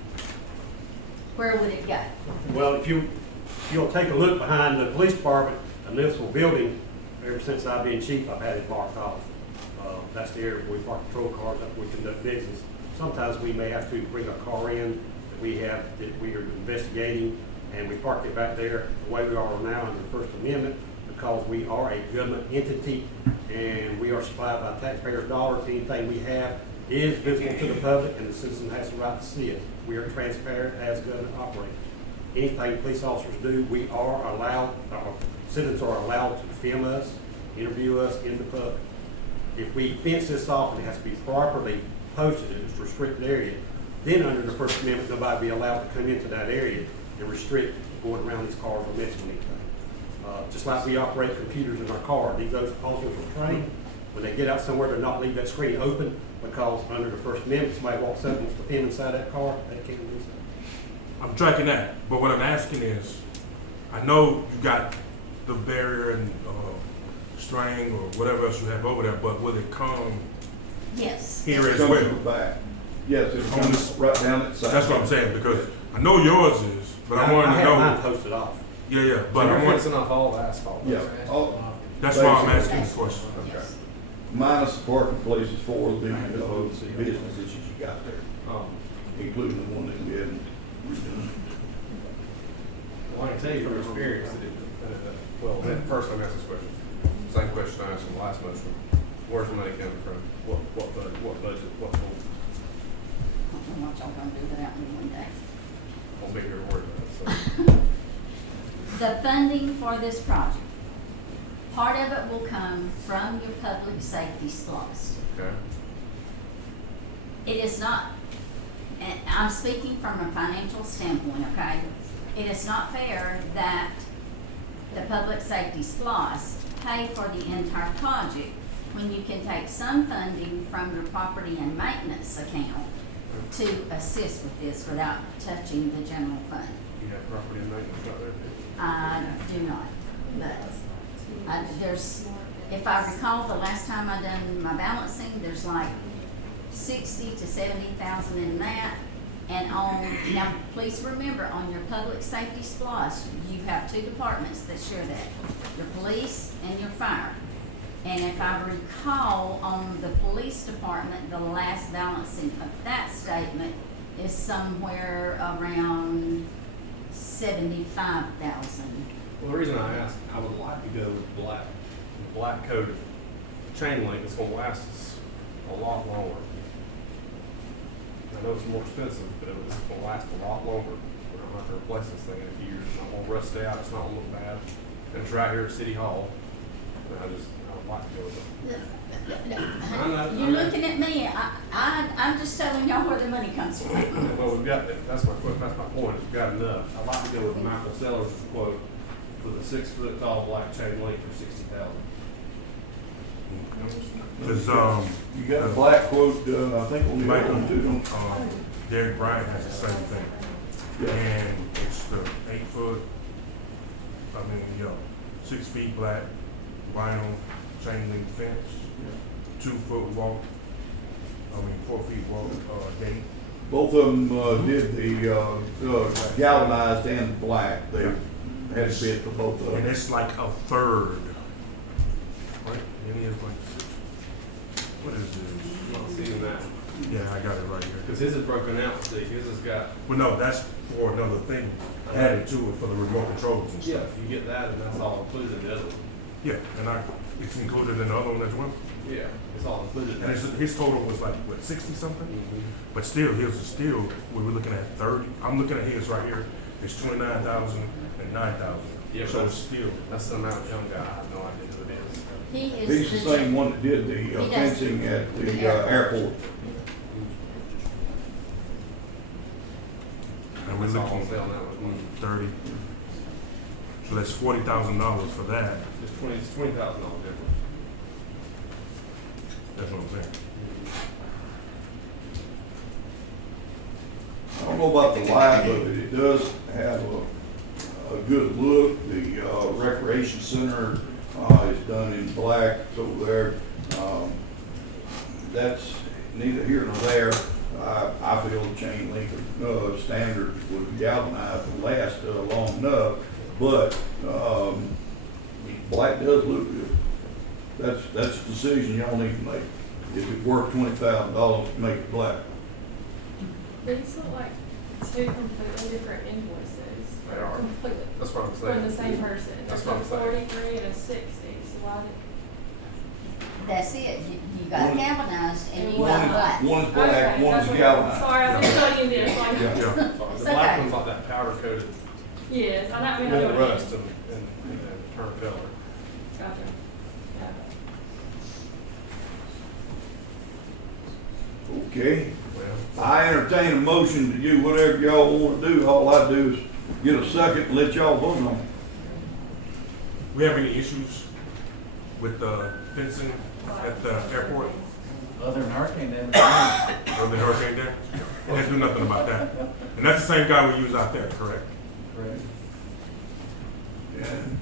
Where would it go? Well, if you'll take a look behind the police department, a municipal building, ever since I've been chief, I've had it marked off. That's the area where we park patrol cars, up where we conduct business. Sometimes we may have to bring a car in that we are investigating, and we park it back there the way we are now under the First Amendment, because we are a government entity and we are supplied by taxpayers' dollars. Anything we have is visible to the public, and the citizen has the right to see it. We are transparent as government operators. Anything police officers do, we are allowed, our citizens are allowed to film us, interview us in the public. If we fence this off and it has to be properly posted in a restricted area, then under the First Amendment, nobody be allowed to come into that area and restrict going around these cars or messing with anything. Just like we operate computers in our car, these officers are trained. When they get out somewhere, to not leave that screen open, because under the First Amendment, somebody walks up and wants to film inside that car, they can't do so. I'm tracking that, but what I'm asking is, I know you got the barrier and string or whatever else you have over there, but will it come Yes. here as Comes well? to the back. Yes, it On comes this- right down that side. That's what I'm saying, because I know yours is, but I wanted to have mine know. posted off. Yeah, but You're I want, fencing off all the asphalt. Yeah, that's why I'm asking this question. Yes. minus the parking places for the businesses you got there, including the one that we hadn't redone. Well, I can tell you from experience that first I'm asking this question. Same question I asked in the last motion. Where's the money coming from? What budget, what goal? I don't know what y'all gonna do that in one day. I'll be here worried about it, so. The funding for this project, part of it will come from your public safety SLOST. Okay. It is not, and I'm speaking from a financial standpoint, okay? It is not fair that the public safety SPOS pay for the entire project when you can take some funding from your property and maintenance account to assist with this without touching the general fund. You have property and maintenance out there. I do not, but there's, if I recall, the last time I done my balancing, there's like 60 to 70,000 in that. And now please remember, on your public safety SPOS, you have two departments that share that, your police and your fire. And if I recall, on the police department, the last balancing of that statement is somewhere around 75,000. Well, the reason I asked, I would like to go with black coated chain link. It's gonna last us a lot longer. I know it's more expensive, but it's gonna last a lot longer. We don't have to replace this thing in a few years. It's not gonna rust out. It's not gonna look bad. And it's right here at City Hall. And I would like to go with it. You're looking at me, I'm just telling y'all where the money comes from. Well, we've got, that's my point, is we've got enough. I'd like to go with Michael Sellers' quote for the 6 foot tall black chain link for $60,000. Cause, You got a black quote, I think on the other Michael, one too, don't you? Derek Bryant has the same thing. Yeah. And it's the 8 foot, 6 feet black vinyl chain link fence, 2 foot walk, 4 feet walk, gate. Both of them did the galvanized and black. They had to bid for both of And them. it's like a third. Right? It is like, what is this? You don't see in that, Yeah, I got it right here. because his is broken out, see, his has got, Well, no, that's for another thing added to it for the remote controls and yeah, stuff. if you get that, and that's all included in the other one. Yeah, and it's included in the other one as well. Yeah, it's all included. And his total was like, what, 60 something? But still, his is still, we were looking at 30. I'm looking at his right here. It's 29,000 and 9,000. Yeah, So but it's still. That's the amount of young guy, I have no idea who it is. He is He's the same one that did the He does. fencing at the airport. And we're That's all on looking sale now, it's 30. So that's $40,000 for that. it's $20,000 difference. That's what I'm saying. I don't know about the life of it. It does have a good look. The recreation center is done in black over there. That's neither here nor there. I feel the chain link standard would galvanize and last long enough, but black does look good. That's a decision y'all need to make. If it's worth $20,000 to make it black. These look like two completely different invoices. They are. Completely. That's what I'm From saying. the same person. That's There's what I'm saying. 43 and a 60, so why did? That's it, you got One- galvanized and you One got is, black. one's black, Okay, one's that's what- galvanized. Sorry, I was just studying this, like. Yeah. Yeah. Sorry, It's the black okay. one's like that powder coated, Yes, I mean, I know won't what it rust is. and turn color. Gotcha. Yeah. Okay, Well, I entertain a motion to do whatever y'all wanna do. All I do is get a second and let y'all vote on it. We have any issues with the fencing at the airport? Other than hurricane damage. Or the hurricane there? Can't do nothing about that. And that's the same guy we use out there, correct? Correct. And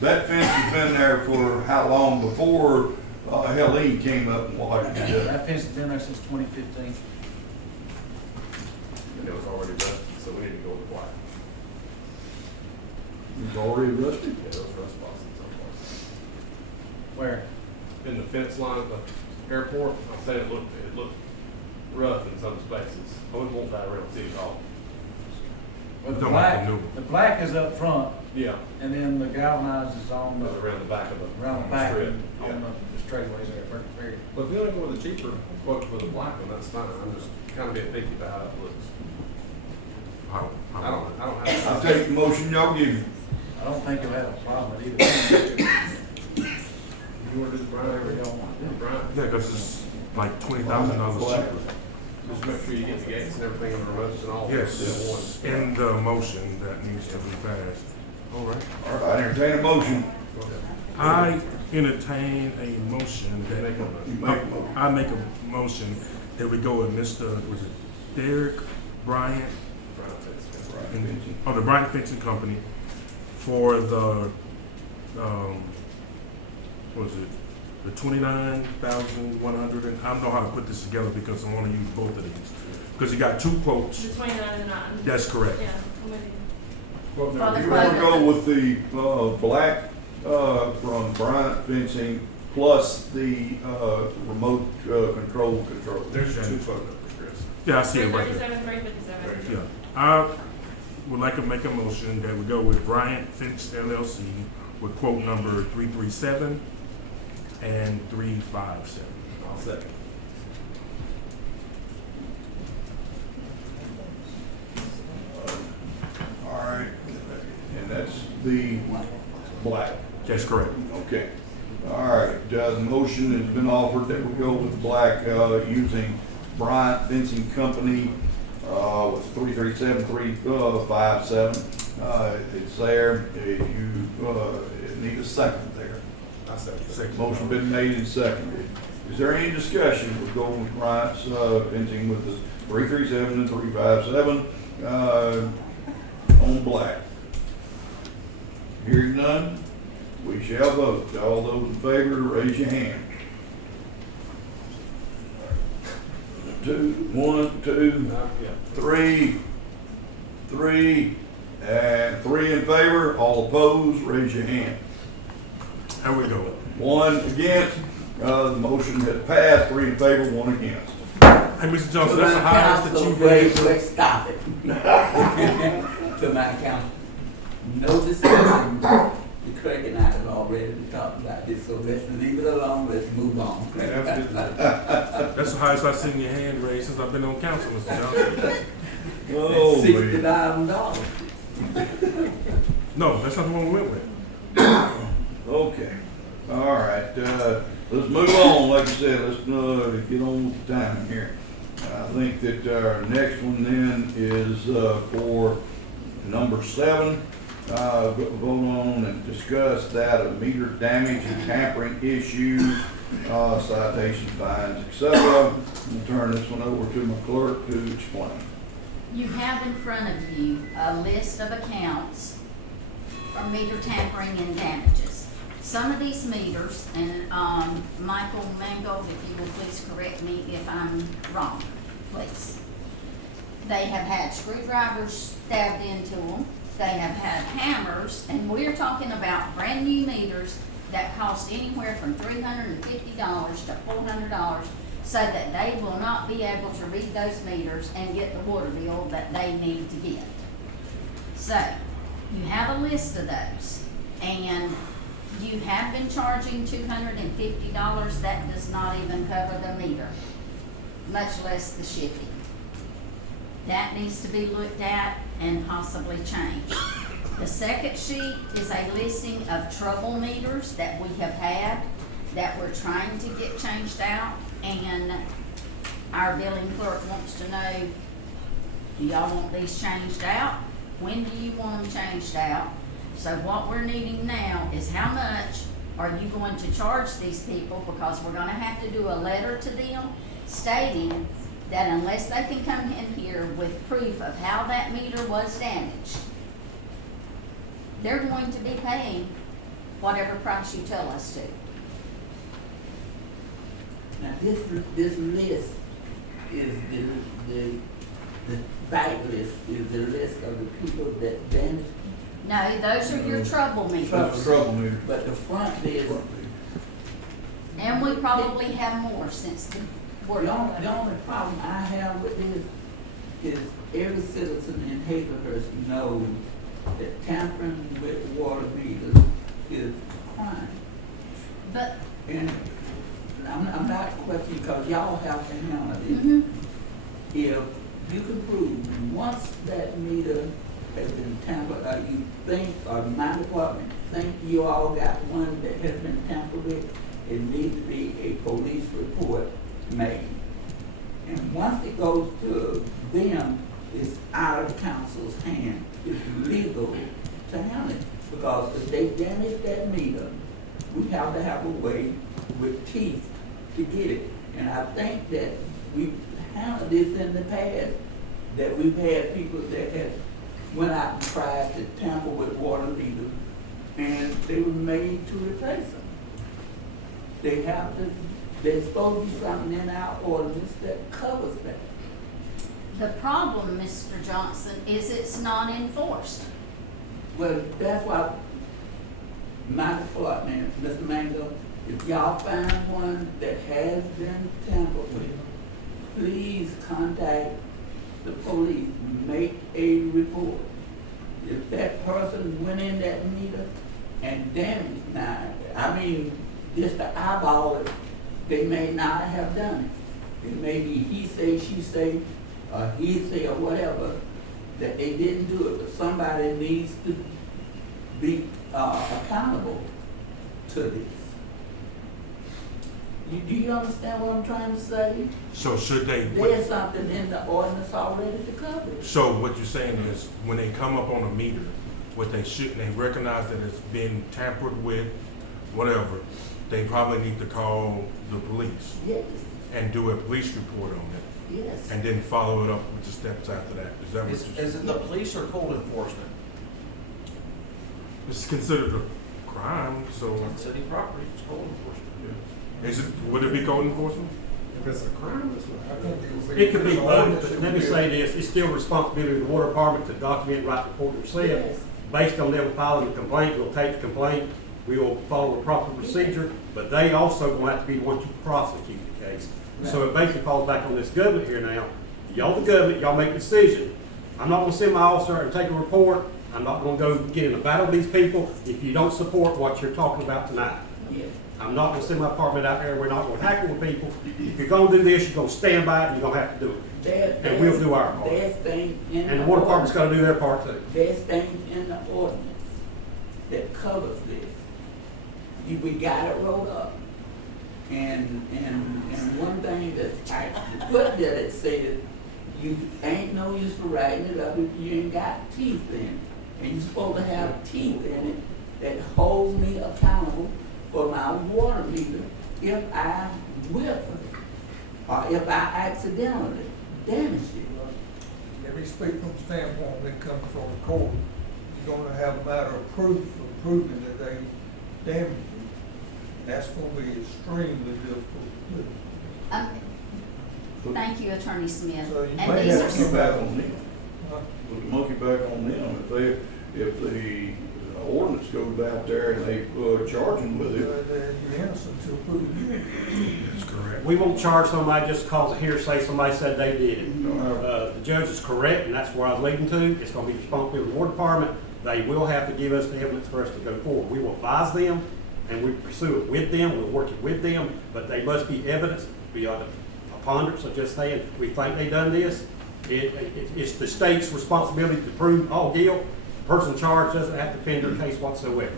that fence has been there for how long before, Helene came up and watered it up? That fence has been there since 2015. and it was already rusted, so we need to go with black. It's already rusted. Yeah, those rust spots in some places. Where? In the fence line at the airport, I said it looked rough in some spaces. I wouldn't want that around City Hall. Well, the Don't like black, the new. the black is up front, Yeah, and then the galvanized is on the, around the back of the. around the back, strip. on Yeah. the straightaways there, Burton Ferry. But if you want to go with a cheaper quote for the black one, that's fine. I'm just kind of being picky about how it looks. I don't I have. take the motion y'all give me. I don't think you'll have a problem with either. You want to do the brown? Whatever y'all want to do. Brown? Yeah, because it's like $20,000 cheaper. Just make sure you get the gates and everything and the remotes and all. Yes, in the motion that needs to be passed. All right. All right, I entertain a motion. I entertain a motion that, Make a motion. You make a motion. I make a motion that we go with Mr., was it Derek Bryant? The Bryant Fencing Company for the, what was it, the 29,100, and I don't know how to put this together because I wanna use both of these. Because you got two quotes. The 29 and the 9. That's correct. Yeah, I'm with you. Well, For now, the you wanna quote. go with the, black, from Bryant Fencing plus the, remote, control. There's your two phone numbers, Chris. Yeah, I see it right there. 337, 357. Yeah, I would like to make a motion that we go with Bryant Fence LLC with quote number 337 and 357. I'll second. All right, and that's the black. That's correct. Okay. All right, the motion has been offered that we go with black, using Bryant Fencing Company, with 337, 357. It's there. If you, need a second there. I second. Second. Motion been made and seconded. Is there any discussion with going with Bryant's, fencing with the 337 and 357, on black? Hearing none, we shall vote. All those in favor, raise your hand. 1, 2, Yeah. 3, and 3 in favor. All opposed, raise your hand. There we go. 1 against. The motion has passed. 3 in favor, 1 against. Hey, Mr. Johnson, that's the highest that Council, you've been able wait, to. stop it. To my council, no discussion. The clerk and I have already talked about this, so let's leave it alone, let's move on. That's the highest I've seen your hand raised since I've been on council, Mr. Johnson. Oh, $60,000. No, that's not the one we went with. okay. All right. Let's move on. Like I said, let's get on with the time here. I think that our next one then is for number 7. Vote on and discuss that a meter damage and tampering issue, citation fines, etc. I'm gonna turn this one over to my clerk to explain. You have in front of you a list of accounts for meter tampering and damages. Some of these meters, and Michael Mangold, if you will please correct me if I'm wrong, please. They have had screwdrivers stabbed into them. They have had hammers, and we're talking about brand new meters that cost anywhere from $350 to $400, so that they will not be able to read those meters and get the water bill that they need to get. So, you have a list of those, and you have been charging $250. That does not even cover the meter, much less the shipping. That needs to be looked at and possibly changed. The second sheet is a listing of trouble meters that we have had that we're trying to get changed out, and our billing clerk wants to know, do y'all want these changed out? When do you want them changed out? So what we're needing now is how much are you going to charge these people, because we're gonna have to do a letter to them stating that unless they can come in here with proof of how that meter was damaged, they're going to be paying whatever price you tell us to. Now, this list is the back list, is the list of the people that damaged. No, those are your trouble meters. That's the trouble meter. But the front list, And we probably have more since the work. the only problem I have with this is every citizen in Hazelhurst knows that tampering with water meters is a crime. But, And I'm not questioning, because y'all have to handle it. mhm. If you can prove once that meter has been tampered, or you think, or my department think you all got one that has been tampered with, it needs to be a police report made. And once it goes to them, it's out of council's hand. It's legal to handle it. Because if they damage that meter, we have to have a way with teeth to get it. And I think that we've handled this in the past, that we've had people that have went out and tried to tamper with water meters, and they were made to replace them. They have to, there's supposed to be something in our ordinance that covers that. The problem, Mr. Johnson, is it's not enforced. Well, that's why my department, Mr. Mango, if y'all find one that has been tampered with, please contact the police, make a report. If that person went in that meter and damaged, now, I mean, just to eyeball it, they may not have done it. It may be he say, she say, or he say, or whatever, that they didn't do it, but somebody needs to be accountable to this. Do you understand what I'm trying to say? So should they? There's something in the ordinance already to cover it. So what you're saying is, when they come up on a meter, what they should, they recognize that it's been tampered with, whatever, they probably need to call the police Yes, and do a police report on it, yes. and then follow it up with the steps after that. Is that what you're saying? Is it the police or code enforcement? It's considered a crime, so On city property, it's code enforcement. is it, would it be code enforcement? If it's a crime, it's not. I think It could be both, but let me say this, it's still responsibility of the water department to document, write the report themselves. Yes. Based on them filing a complaint, we'll take the complaint, we will follow the proper procedure, but they also going to have to be the ones to prosecute the case. So it basically falls back on this government here now. Y'all the government, y'all make the decision. I'm not gonna send my officer and take a report. I'm not gonna go get in a battle with these people if you don't support what you're talking about tonight. Yes. I'm not gonna send my department out there, we're not gonna hackle with people. If you're gonna do this, you're gonna stand by it, and you're gonna have to do it. And we'll do our part. There's things in the And the water department's ordinance. gotta do their part too. There's things in the ordinance that covers this. We got it rolled up. And one thing that I put there that said, you ain't no use for writing it up if you ain't got teeth in it. And you're supposed to have teeth in it that holds me accountable for my water meter if I whip it, or if I accidentally damage it. Let me speak from the standpoint when it comes from the court, you're gonna have a matter of proof of proving that they damaged it. That's gonna be extremely difficult to do. Thank you, Attorney Smith. So you And may these have are to Monkey go back back on them. Put the monkey back on them. If the ordinance goes out there and they charge them with it, You're innocent until proven guilty. That's correct. We won't charge somebody just because of hearsay, somebody said they did it. The judge is correct, and that's where I was leading to. It's gonna be responsibility of the water department. They will have to give us the evidence for us to go forward. We will advise them, and we pursue it with them, we'll work it with them, but they must be evidence beyond a ponderance of just saying, we think they done this. It's the state's responsibility to prove all guilt. The person charged doesn't have to defend their case whatsoever.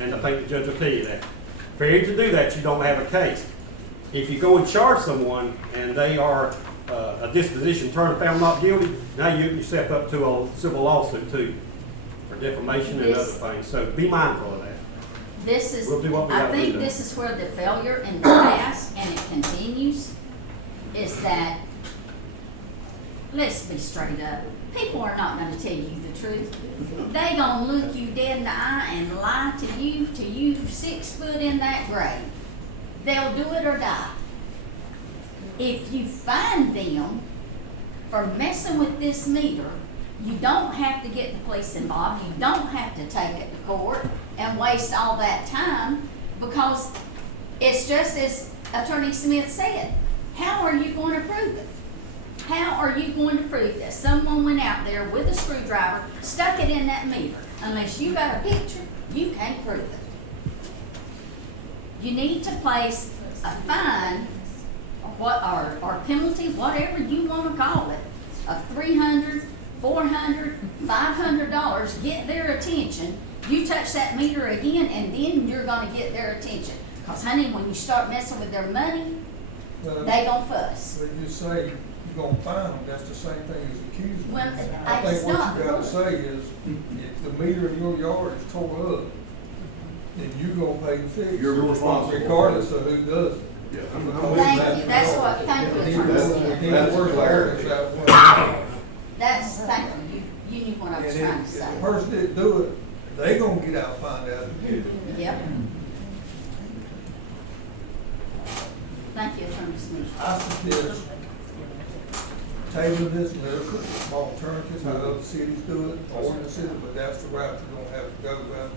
And I think the judge will tell you that. Failure to do that, you don't have a case. If you go and charge someone and they are a disposition turned found not guilty, now you open yourself up to a civil lawsuit too for defamation and other things. So be mindful of that. This is, We'll do what we I gotta do think then. this is where the failure in the past, and it continues, is that, let's be straight up, people are not gonna tell you the truth. They gonna look you dead in the eye and lie to you 6 foot in that grave. They'll do it or die. If you find them for messing with this meter, you don't have to get the police involved, you don't have to take it to court and waste all that time, because it's just as Attorney Smith said, how are you going to prove it? How are you going to prove that someone went out there with a screwdriver, stuck it in that meter? Unless you got a picture, you can't prove it. You need to place a fine, or penalty, whatever you want to call it, of $300, $400, $500, get their attention. You touch that meter again, and then you're gonna get their attention. Cause honey, when you start messing with their money, They gon' fuss. When you say you're gonna fine them, that's the same thing as accusing Well, them. I- I think it's what not. you gotta say is, if the meter in your yard is tore up, then you gonna pay the fix. You're responsible. Regardless of who does it. Yeah. Thank you, that's what, thank you, Attorney Smith. That's That's, thank you, you knew what I was trying to If say. the person that do it, they gonna get out and find out. Yep. Thank you, Attorney Smith. I suggest table this, and there's some alternatives, how other cities do it, or in the city, but that's the route you're gonna have to go about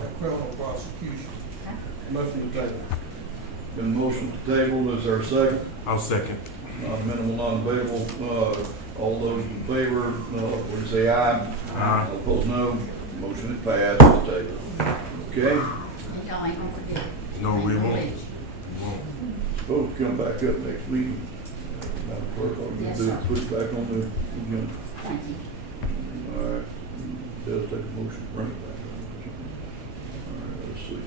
that criminal prosecution. Motion to table. Been motion to table, is there a second? I'll second. Minimal, non-debatable, all those in favor, would you say aye? Aye. All opposed, no. Motion is passed, it's tabled. Okay, And y'all ain't gonna forget. No, we won't. Rich. We won't. supposed to come back up next meeting. Madam Clerk, all we Yes, do sir. is put it back on the, agenda. Thank you. All right, does take a motion to bring it back up. All right, let's see.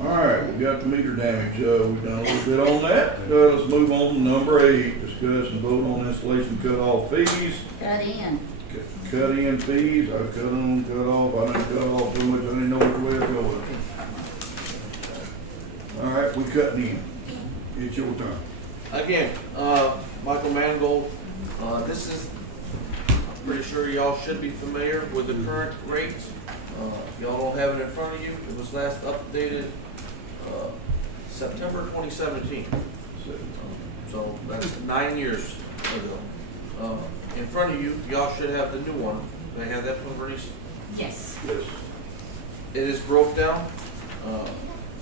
All right, we got the meter damage, we've done a little bit on that. Let's move on to number 8, discuss and vote on installation cutoff fees. Cut in. Cut in fees, I cut on, cut off, I done cut off so much, I didn't know which way to go with it. All right, we cutting in. It's your turn. Again, Michael Mangold, this is, I'm pretty sure y'all should be familiar with the current rates. Y'all don't have it in front of you. It was last updated, September 2017. So that's 9 years ago. In front of you, y'all should have the new one. They have that from Bernice. Yes. Yes. It is broke down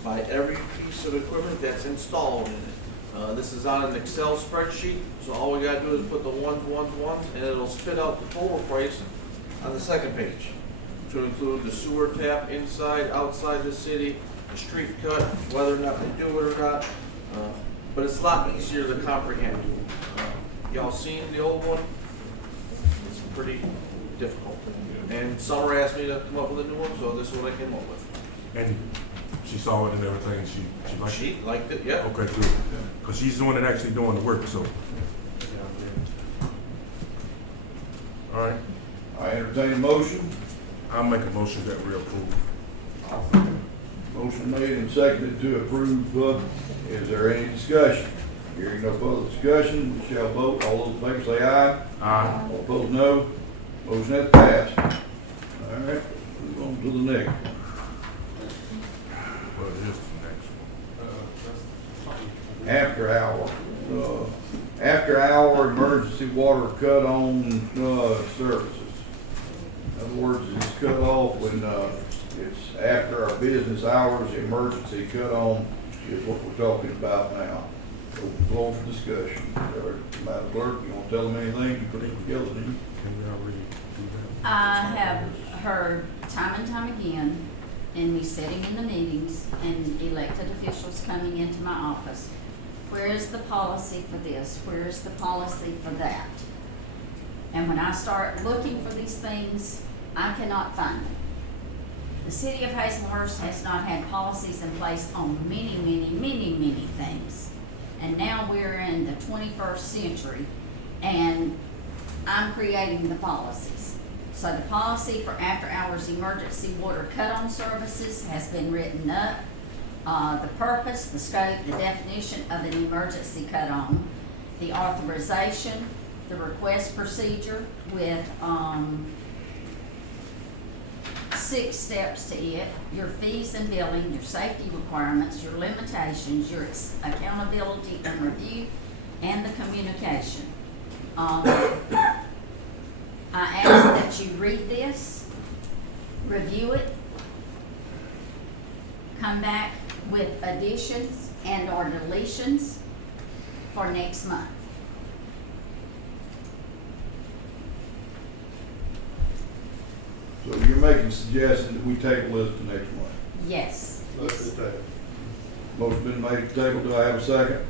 by every piece of equipment that's installed in it. This is on an Excel spreadsheet, so all we gotta do is put the ones, and it'll spit out the total price on the second page, to include the sewer tap inside, outside the city, the street cut, whether or not they do it or not. But it's a lot easier to comprehend. Y'all seen the old one? It's pretty difficult. And Summer asked me to come up with a new one, so this is what I came up with. And she saw it and everything, she liked it? She liked it, yeah. Okay, good. Because she's the one that actually doing the work, so. All right, I entertain a motion. I'll make a motion that we approve. Motion made and seconded to approve. Is there any discussion? Hearing no further discussion, we shall vote. All those in favor say aye. Aye. All opposed, no. Motion has passed. All right, move on to the next. Well, it is the next one. After hour. After hour emergency water cut on, services. In other words, it's cut off when, it's after our business hours, emergency cut on is what we're talking about now. Open floor for discussion. Madam Clerk, you wanna tell them anything? You put it together, didn't you? Can we already do that? I have heard time and time again in me sitting in the meetings and elected officials coming into my office, where is the policy for this? Where is the policy for that? And when I start looking for these things, I cannot find them. The city of Hazelhurst has not had policies in place on many things. And now we're in the 21st century and I'm creating the policies. So the policy for after-hours emergency water cut-on services has been written up. The purpose, the scope, the definition of an emergency cut-on, the authorization, the request procedure with 6 steps to it, your fees and billing, your safety requirements, your limitations, your accountability and review, and the communication. I ask that you read this, review it, come back with additions and or deletions for next month. So you're making a suggestion that we table this to next month. Yes. Motion been made to table, do I have a second?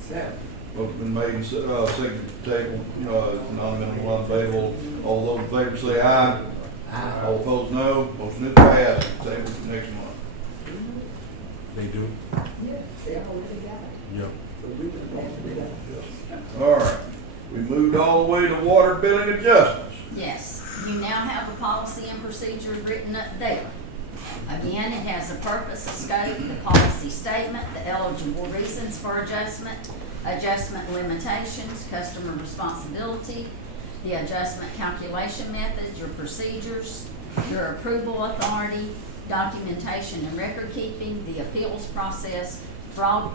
Second. Motion been made and seconded to table, non-amendable, non-debatable. All those in favor say aye. Aye. All opposed, no. Motion is passed. Table to next month. They do? Yeah, they already got it. Yeah. All right, we moved all the way to water billing adjustments. Yes, you now have a policy and procedure written up there. Again, it has a purpose, a scope, the policy statement, the eligible reasons for adjustment, adjustment limitations, customer responsibility, the adjustment calculation methods, your procedures, your approval authority, documentation and record keeping, the appeals process, fraud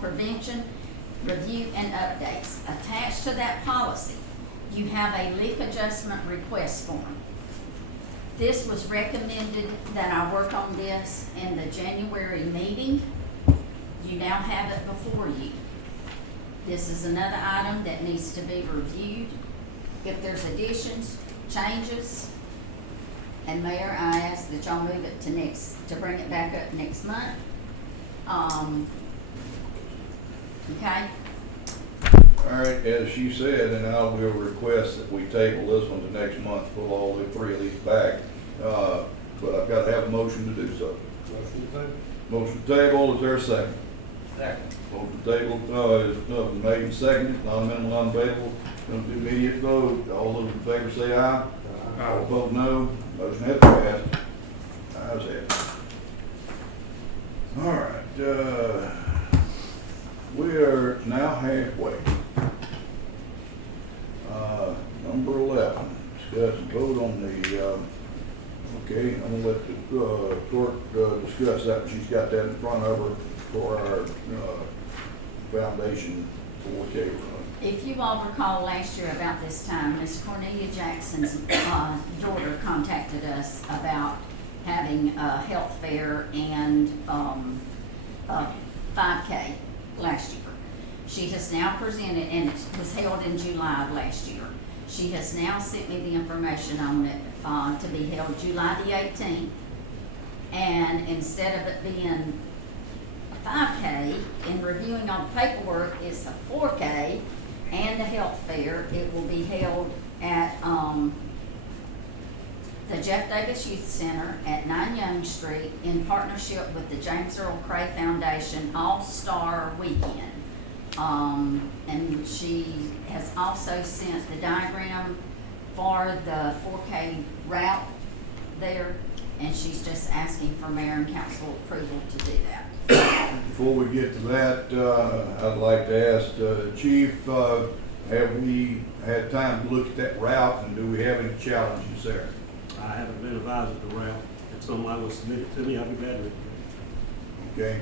prevention, review and updates. Attached to that policy, you have a leak adjustment request form. This was recommended that I work on this in the January meeting. You now have it before you. This is another item that needs to be reviewed. If there's additions, changes, and Mayor, I ask that y'all move it to bring it back up next month. Okay? All right, as she said, and I will request that we table this one to next month, pull all the three of these back. But I've got to have a motion to do so. Motion to table, is there a second? Second. Motion to table, is made and seconded, non-minimal, unavailable, going to do immediate vote. All those in favor say aye. All opposed, no. Motion has passed. Ayes have it. All right, we are now halfway. Number 11, discuss and vote on the, okay, I'm gonna let the clerk discuss that. She's got that in front of her for our foundation 4K run. If you all recall last year about this time, Miss Cornelia Jackson's daughter contacted us about having a health fair and a 5K last year. She has now presented, and it was held in July of last year. She has now sent me the information on it to be held July the 18th. And instead of it being a 5K, in reviewing all the paperwork, it's a 4K and a health fair. It will be held at the Jeff Davis Youth Center at 9 Young Street in partnership with the James Earl Cray Foundation All-Star Weekend. And she has also sent the diagram for the 4K route there, and she's just asking for mayor and council approval to do that. Before we get to that, I'd like to ask Chief, have we had time to look at that route, and do we have any challenges there? I haven't been advised of the route. If somebody will submit it to me, I'll be glad to. Okay.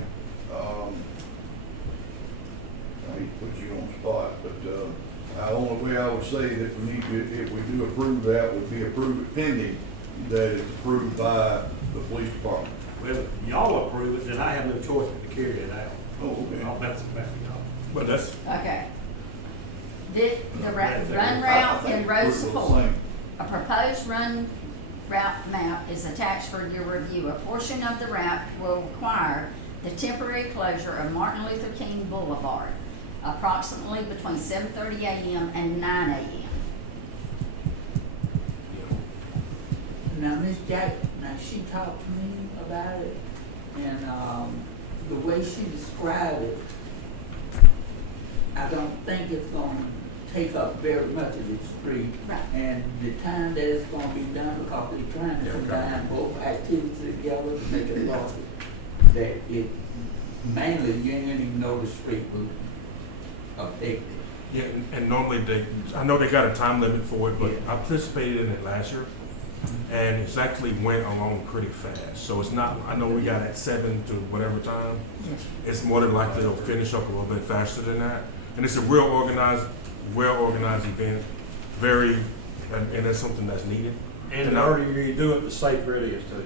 I hate to put you on the spot, but the only way I would say that we need to, if we do approve that, would be approved pending that it's approved by the police department. Well, if y'all approve it, then I have no choice but to carry it out. Oh, okay. I'll bounce it back to y'all. But that's, Okay. The run route and road support. A proposed run route map is attached for your review. A portion of the route will require the temporary closure of Martin Luther King Boulevard, approximately between 7:30 a.m. and 9 a.m. Now, Miss Jack, she talked to me about it, and the way she described it, I don't think it's gonna take up very much of the street. Right. And the time that it's gonna be done, because they're trying to combine both activities together to make it larger, that it mainly, you ain't even know the street was affected. yeah, and normally I know they got a time limit for it, but Yeah. I participated in it last year. And it's actually went along pretty fast. So it's not, I know we got at 7 to whatever time. It's more than likely it'll finish up a little bit faster than that. And it's a real organized, well-organized event, very, and that's something that's needed. And the earlier you do it, the safer it is too.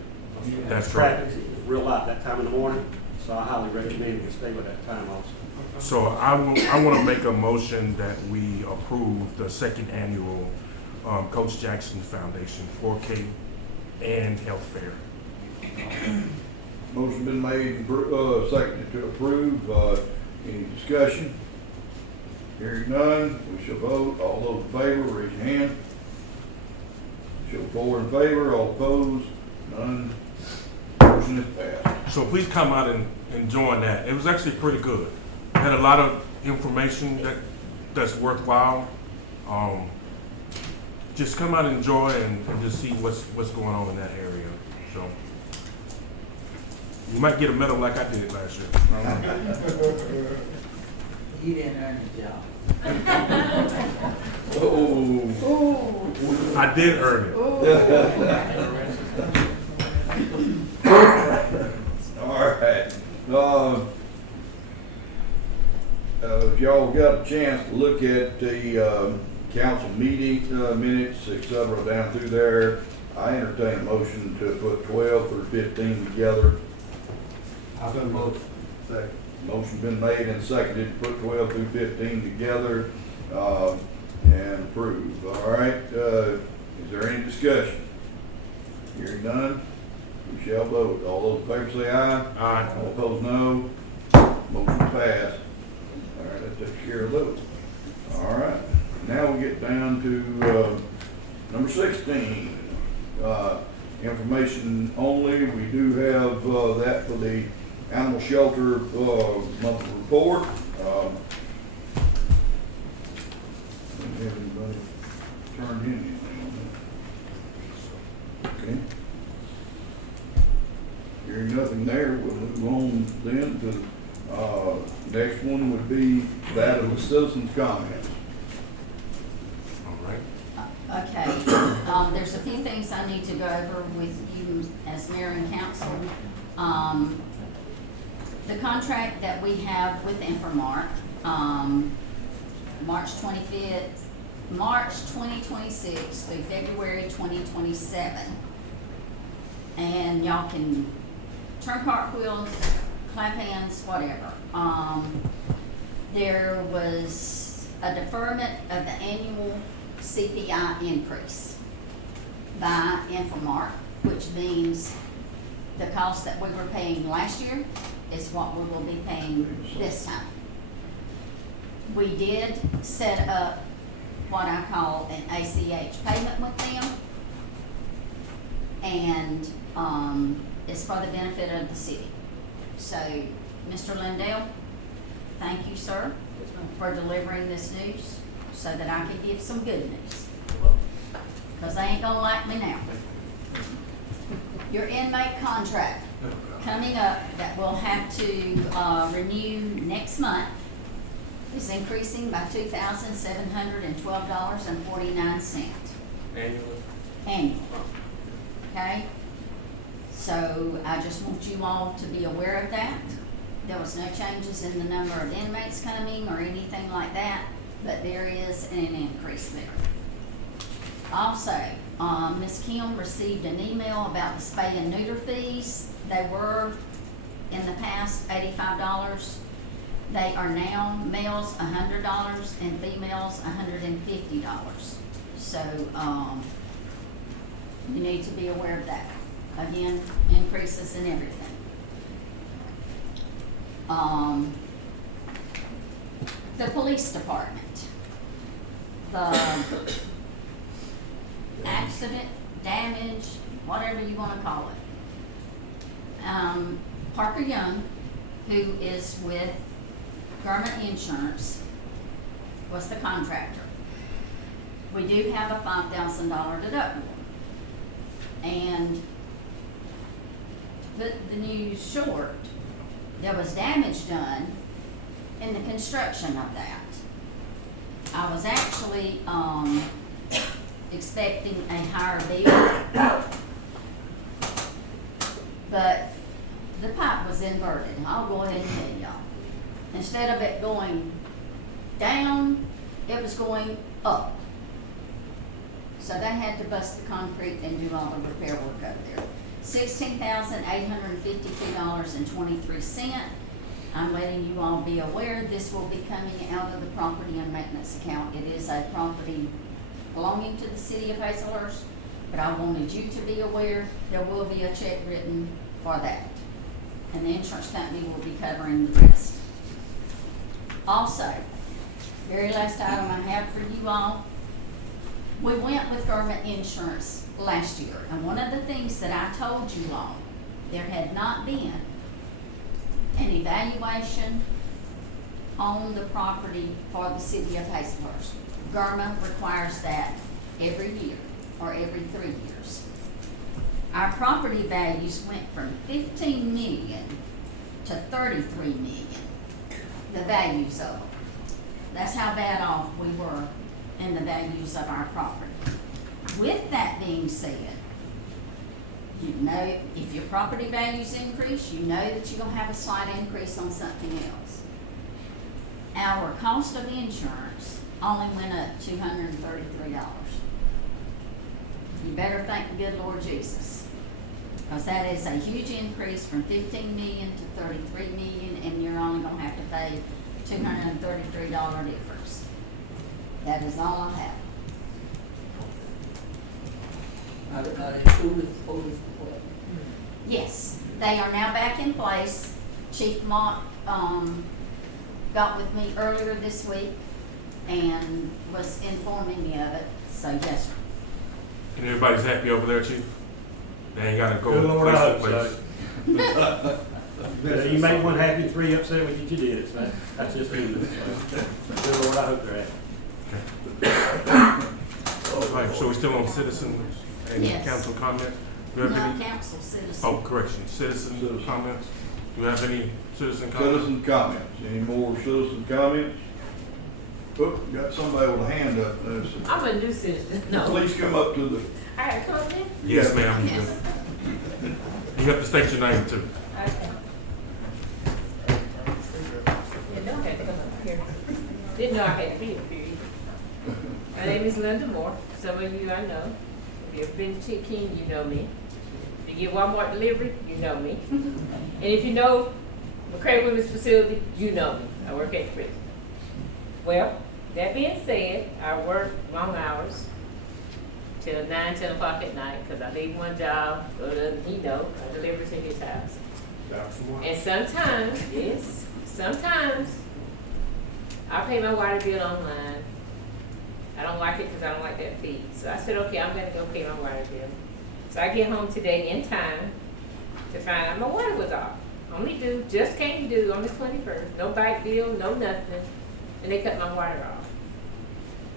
That's Traffic is real light that time in the morning, so I highly recommend you stay with that time also. So I want to make a motion that we approve the second annual Coach Jackson Foundation 4K and health fair. Motion been made and seconded to approve. Any discussion? Hearing none, we shall vote. All those in favor, raise your hand. Show 4 in favor, all opposed, none. Motion is passed. So please come out and enjoying that. It was actually pretty good. Had a lot of information that's worthwhile. Just come out and enjoy and just see what's going on in that area. So you might get a medal like I did last year. You didn't earn the job. Oh. I did earn it. All right. If y'all got a chance to look at the council meeting minutes, et cetera, down through there, I entertain a motion to put 12 through 15 together. I've done both. Second. Motion been made and seconded to put 12 through 15 together and approve. All right. Is there any discussion? Hearing none, we shall vote. All those in favor say aye. Aye. All opposed, no. Motion passed. All right, that takes care of those. All right. Now we get down to number 16. Information only. We do have that for the animal shelter monthly report. Didn't have anybody turned in anything on that. Okay. Hearing nothing there, we'll move on then to next one would be that of the citizens' comments. All right. Okay, there's a few things I need to go over with you as mayor and council. The contract that we have with Infomart, March 2026 through February 2027. And y'all can turn cartwheels, clap hands, whatever. There was a deferment of the annual CPI increase by Infomart, which means the cost that we were paying last year is what we will be paying this time. We did set up what I call an ACH payment with them, and it's for the benefit of the city. So, Mr. Lindell, thank you, sir, for delivering this news so that I can give some good news. Because they ain't gonna like me now. Your inmate contract coming up that we'll have to renew next month is increasing by $2,712.49 Annually. annually. Okay? So I just want you all to be aware of that. There was no changes in the number of inmates coming or anything like that, but there is an increase there. Also, Ms. Kim received an email about the spay and neuter fees. They were, in the past, $85. They are now males $100 and females $150. So, you need to be aware of that. Again, increases in everything. The police department. The accident, damage, whatever you want to call it. Parker Young, who is with Garment Insurance, was the contractor. We do have a $5,000 deductible. And to put the news short, there was damage done in the construction of that. I was actually expecting a higher bill, but the pipe was inverted. I'll go ahead and tell y'all. Instead of it going down, it was going up. So they had to bust the concrete and do all the repair work over there. $16,852.23. I'm letting you all be aware this will be coming out of the property and maintenance account. It is a property belonging to the city of Hazelhurst, but I wanted you to be aware there will be a check written for that. And the insurance company will be covering the rest. Also, very last item I have for you all, we went with Garment Insurance last year, and one of the things that I told you all, there had not been an evaluation on the property for the city of Hazelhurst. GERMA requires that every year or every 3 years. Our property values went from 15 million to 33 million, the values of them. That's how bad off we were in the values of our property. With that being said, you know, if your property values increase, you know that you're gonna have a slight increase on something else. Our cost of insurance only went up $233. You better thank the good Lord Jesus, because that is a huge increase from 15 million to 33 million, and you're only gonna have to pay $233 difference. That is all I have. Are they true with police department? Yes, they are now back in place. Chief Mott, got with me earlier this week and was informing me of it, so yes, sir. And everybody's happy over there, Chief? They ain't gotta go Good Lord, I hope place to place. so. You make one happy and 3 upset with you, you did it, so that's just human. So, good Lord, I hope they're happy. All right, so we're still on citizen and Yes. council comments? Do you have any? No council citizen. Oh, correction, citizen comments? Do you have any citizen comments? Citizen comments, any more citizen comments? Oh, got somebody with a hand up. I'm a new citizen. No. Please come up to the, I gotta come in? Yes, ma'am. Yes. You have to state your name too. Okay. You know I had to come up here. Didn't know I had to be up here either. My name is Linda Moore. Some of you I know. If you've been to King, you know me. If you get Walmart delivery, you know me. And if you know McCray Women's Facility, you know me. I work at the prison. Well, that being said, I work long hours till 9, 10 o'clock at night because I leave one job, go to, I deliver to his house. And sometimes, yes, sometimes I pay my water bill online. I don't like it because I don't like that fee. So I said, okay, I'm gonna go pay my water bill. So I get home today in time to find out my water was off. Only due, just came due on the 21st. No bike bill, no nothing. And they cut my water off.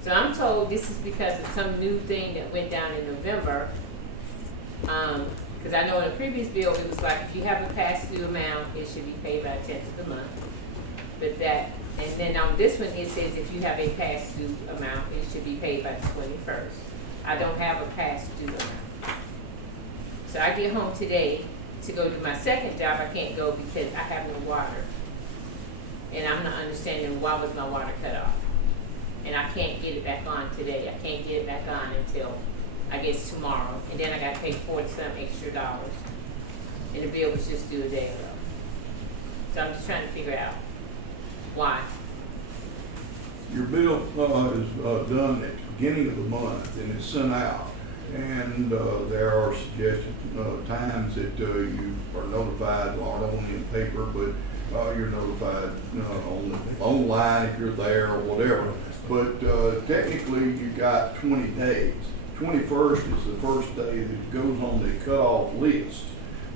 So I'm told this is because of some new thing that went down in November. Because I know in the previous bill, it was like if you have a past due amount, it should be paid by the 10th of the month. But that, and then on this one, it says if you have a past due amount, it should be paid by the 21st. I don't have a past due amount. So I get home today to go do my second job. I can't go because I have no water. And I'm not understanding why was my water cut off. And I can't get it back on today. I can't get it back on until I guess tomorrow. And then I got to pay $40-some extra dollars. And the bill was just due a day ago. So I'm just trying to figure out why. your bill is done at the beginning of the month and it's sent out. And there are suggested times that you are notified, not only in paper, but you're notified online if you're there or whatever. But technically, you got 20 days. 21st is the first day that it goes on the cutoff list.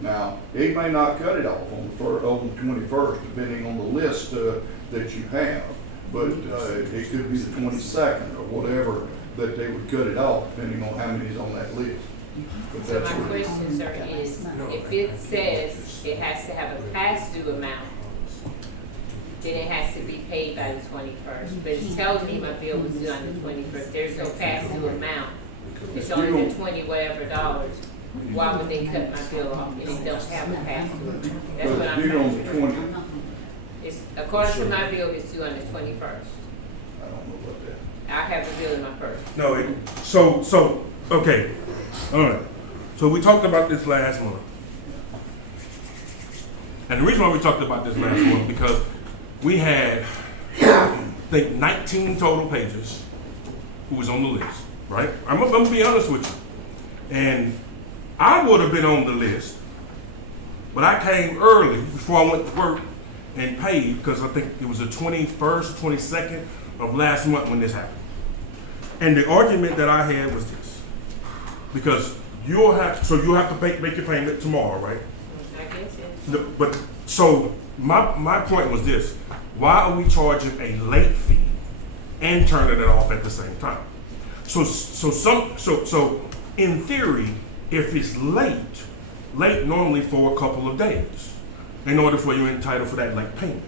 Now, it may not cut it off on the 21st, depending on the list that you have. But it could be the 22nd or whatever that they would cut it off, depending on how many's on that list. But So that's my what it is. question, sir, is if it says it has to have a past due amount, then it has to be paid by the 21st. But it's telling me my bill was due on the 21st. There's no past due amount. It's only the 20 whatever dollars. Why would they cut my bill off and it don't have a past due amount? That's what But I'm it's due on trying the to figure out. 20th. It's, according to my bill, it's due on the 21st. I don't know about that. I have the bill in my purse. No, okay, all right. So we talked about this last month. And the reason why we talked about this last month, because we had, I think, 19 total pages who was on the list, right? I'm gonna be honest with you. And I would have been on the list, but I came early before I went to work and paid, because I think it was the 21st, 22nd of last month when this happened. And the argument that I had was this, because you'll have to make your payment tomorrow, right? I guess, yeah. No, but, so, my point was this, why are we charging a late fee and turning it off at the same time? So in theory, if it's late normally for a couple of days, in order for you entitled for that late payment,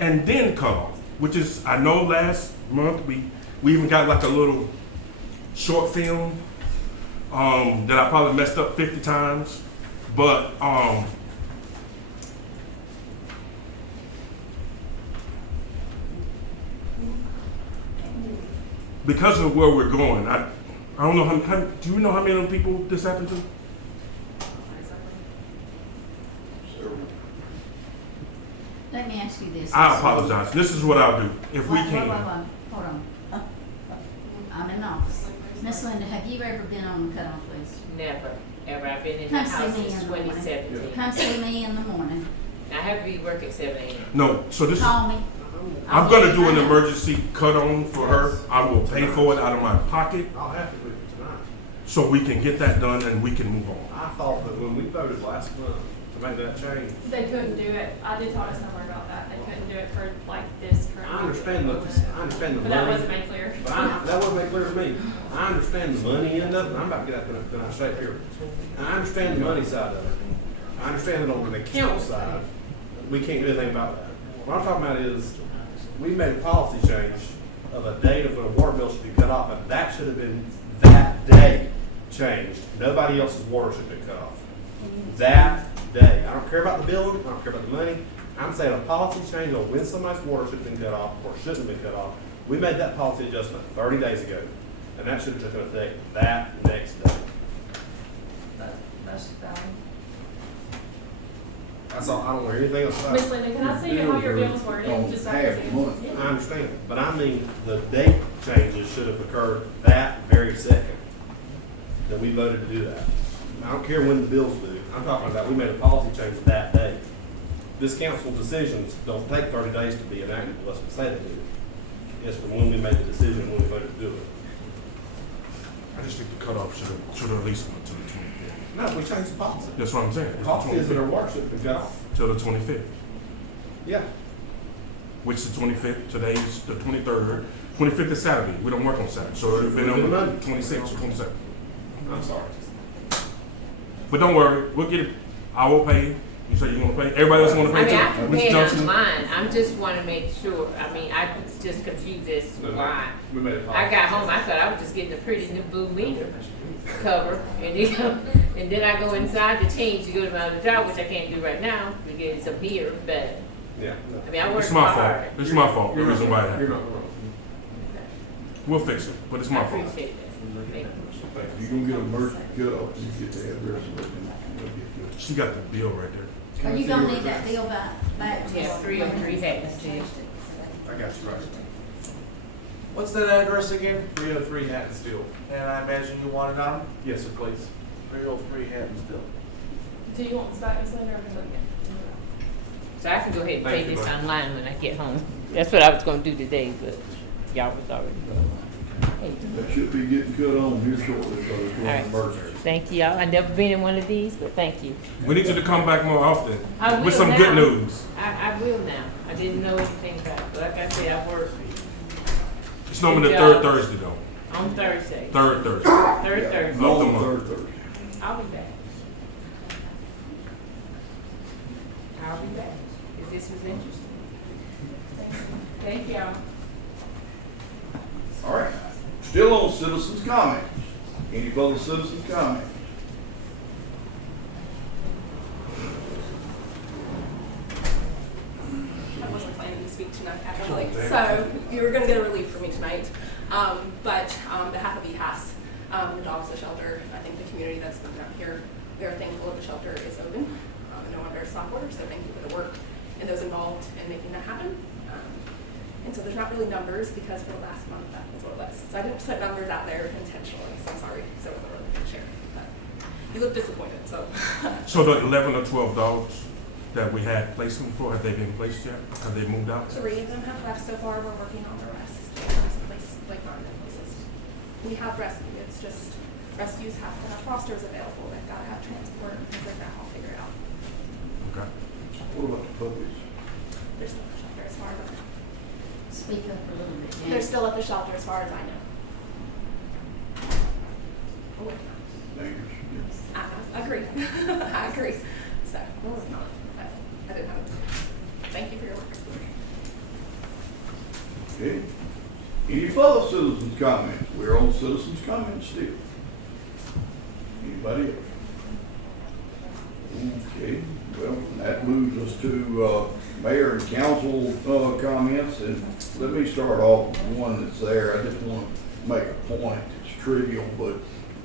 and then cut off, which is, I know last month, we even got like a little short film, that I probably messed up 50 times, but, because of where we're going, I don't know how, do you know how many people this happened to? Let me ask you this. I apologize. This is what I'll do. If we Wait, can. hold on. I'm in office. Miss Linda, have you ever been on the cutoff list? Never, ever. I've been in the Come see house me since in the morning. 2017. Come see me in the morning. I have to be work at 7 a.m. No, so this, Call me. I'm gonna do an emergency cut on for her. I will pay for it out of my pocket I'll have to do it tonight. so we can get that done and we can move on. I thought that when we voted last month to make that change, They couldn't do it. I did talk to someone about that. They couldn't do it for like this current. I understand the But that money. wasn't made clear. But that wasn't made clear to me. I understand the money end of it, I'm about to get up and I say it here. I understand the money side of it. I understand that on the account side, we can't do anything about that. What I'm talking about is, we made a policy change of a date of when a water bill should be cut off, and that should have been that day changed. Nobody else's water should have been cut off. That day. I don't care about the billing, I don't care about the money. I'm saying a policy change on when somebody's water should have been cut off or shouldn't have been cut off. We made that policy adjustment 30 days ago, and that should have taken effect that next day. That's valid. That's all, I don't know anything else about Miss it. Linda, can I see how your bills were in just so I can see them? I understand, but I mean, the date changes should have occurred that very second that we voted to do that. I don't care when the bills due. I'm talking about, we made a policy change that day. This council decisions don't take 30 days to be enacted unless we say they do. It's from when we made the decision and when we voted to do it. I just think the cutoff should have at least went to the 25th. No, we changed the policy. That's what I'm saying. The policy is that our water should have been cut off. Till the 25th, Yeah. which is the 25th. Today's the 23rd. 25th is Saturday. We don't work on Saturday, so it would have been on the 26th or 27th. I'm sorry. But don't worry, we'll get it. I will pay. You say you want to pay? Everybody else want to I pay mean, I too? can Mr. pay it Johnson? online. I'm just want to make sure. I mean, I was just confused as to why. We made a policy. I got home, I thought I was just getting a pretty new blue meter cover, and then I go inside to change to go to my other job, which I can't do right now because it's up here. But Yeah. I mean, I work It's my fault. hard. It's my fault. The reason why it You're happened. not wrong. We'll fix it, but it's I my fault. appreciate that. Thank you. If you're gonna get a emergency cutoff, you get the address, we'll get you. She got the bill right there. Are you gonna need that bill back? Yeah, 303 Hatton I got you right. What's that address again? 303 Hattonstill. And I imagine you want it on? Yes, sir, please. 303 Hattonstill. Do you want this back, Miss Linda, or can I- So I can go ahead and pay Thank you, this ma'am. online when I get home. That's what I was going to do today, but y'all was already going. Hey, That should be getting cut on here shortly, so it's All going right. to emergency. thank you, y'all. I've never been in one of these, but thank you. We need you to come back more often I with will some now. good news. I will now. I didn't know anything about it, but like I said, I work It's normally the Good third job. Thursday though. on Thursday. Third Thursday. Third Thursday. No. No, the month. third Thursday. I'll be back. I'll be back, if this was interesting. Thank y'all. All right. Still on citizens' comments. Any further citizens' comments? I wasn't planning to speak tonight, actually. So you were going to get a relief from me tonight. But on behalf of EHAS, the dogs, the shelter, I think the community that's been out here, we are thankful that the shelter is open. No one bears stop orders, so thank you for the work and those involved in making that happen. And so there's not really numbers because for the last month that was what it was. So I didn't put numbers out there intentionally, so I'm sorry. So it wasn't really good share. But you look disappointed, so. So the 11 or 12 dogs that we had placement for, have they been placed yet? Have they moved out? 3 of them have left so far. We're working on the rest. There's a place like Martin places. We have rescue. It's just rescues have to have fosters available. They've got to have transport and things like that. I'll figure it out. Okay. far as I know. Dangerous. I agree. I agree. So, no, it's not. I didn't have it. Thank you for your work. Okay. Any further citizens' comments? We're on citizens' comments still. Anybody else? Okay, well, that moves us to mayor and council comments, and let me start off with one that's there. I just want to make a point. It's trivial, but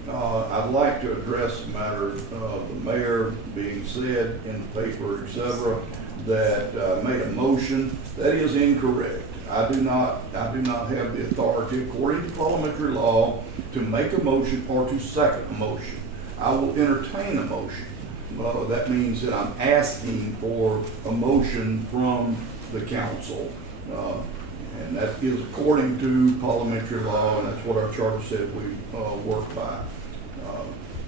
I'd like to address the matter of the mayor being said in the paper, etc., that made a motion that is incorrect. I do not have the authority, according to parliamentary law, to make a motion or to second a motion. I will entertain a motion. That means that I'm asking for a motion from the council. And that is according to parliamentary law, and that's what our charter said we work by.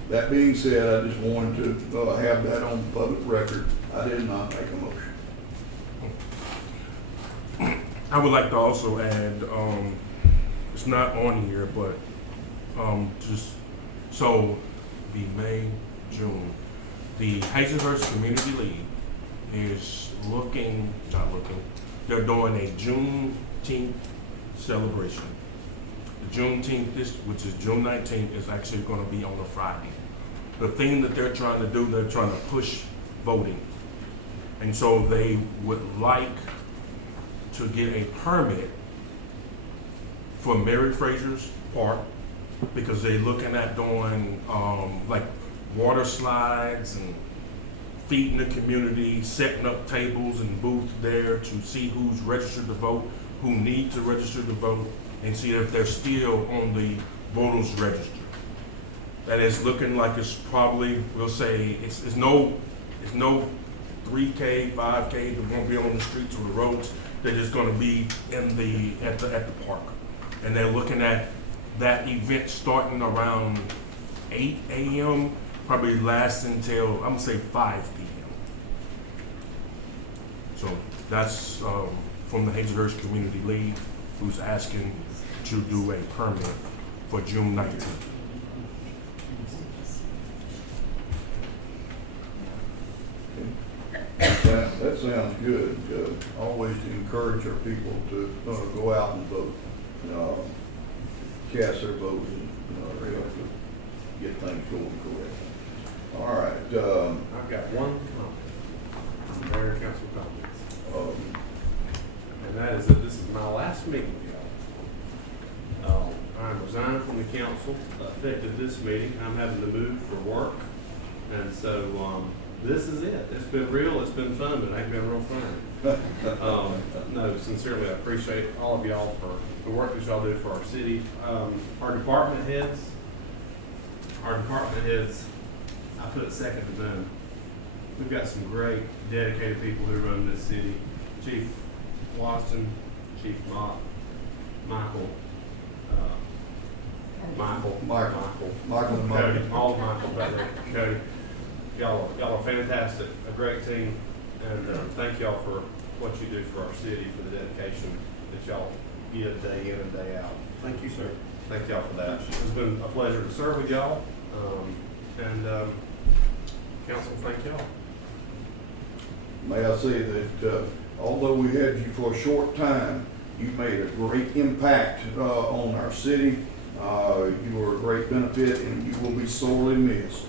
That being said, I just wanted to have that on public record. I did not make a motion. I would like to also add, it's not on here, but just so the May, June, the Hazelhurst Community League is they're doing a Juneteenth celebration. The Juneteenth, which is June 19th, is actually going to be on a Friday. The thing that they're trying to do, they're trying to push voting. And so they would like to get a permit for Mary Fraser's Park, because they're looking at doing like water slides and feeding the community, setting up tables and booths there to see who's registered to vote, who need to register to vote, and see if they're still on the voters register. That is looking like it's probably, we'll say, it's no 3K, 5K, they won't be on the streets or the roads. They're just going to be in at the park, and they're looking at that event starting around 8 a.m. probably last until I'm gonna say 5 p.m. So that's from the Hazelhurst Community League, who's asking to do a permit for June 19th. That sounds good. Always to encourage our people to go out and vote, cast their vote, and really help to get things going correct. All right. I've got one comment, mayor and council comments. And that is that this is my last meeting with y'all. I'm resigning from the council effective this meeting. I'm having to move for work. And so this is it. It's been real, it's been fun, but it ain't been real fun. No, sincerely, I appreciate all of y'all for the work that y'all do for our city. Our department heads, I put it second to none. We've got some great, dedicated people who run this city. Chief Watson, Chief Mott, Michael, Cody, all of Michael, brother, Cody. Y'all are fantastic, a great team, and thank y'all for what you do for our city, for the dedication that y'all give day in and day out. Thank you, sir. Thank y'all for that. It's been a pleasure to serve with y'all, and council, thank y'all. May I say that although we had you for a short time, you made a great impact on our city. You were a great benefit, and you will be sorely missed.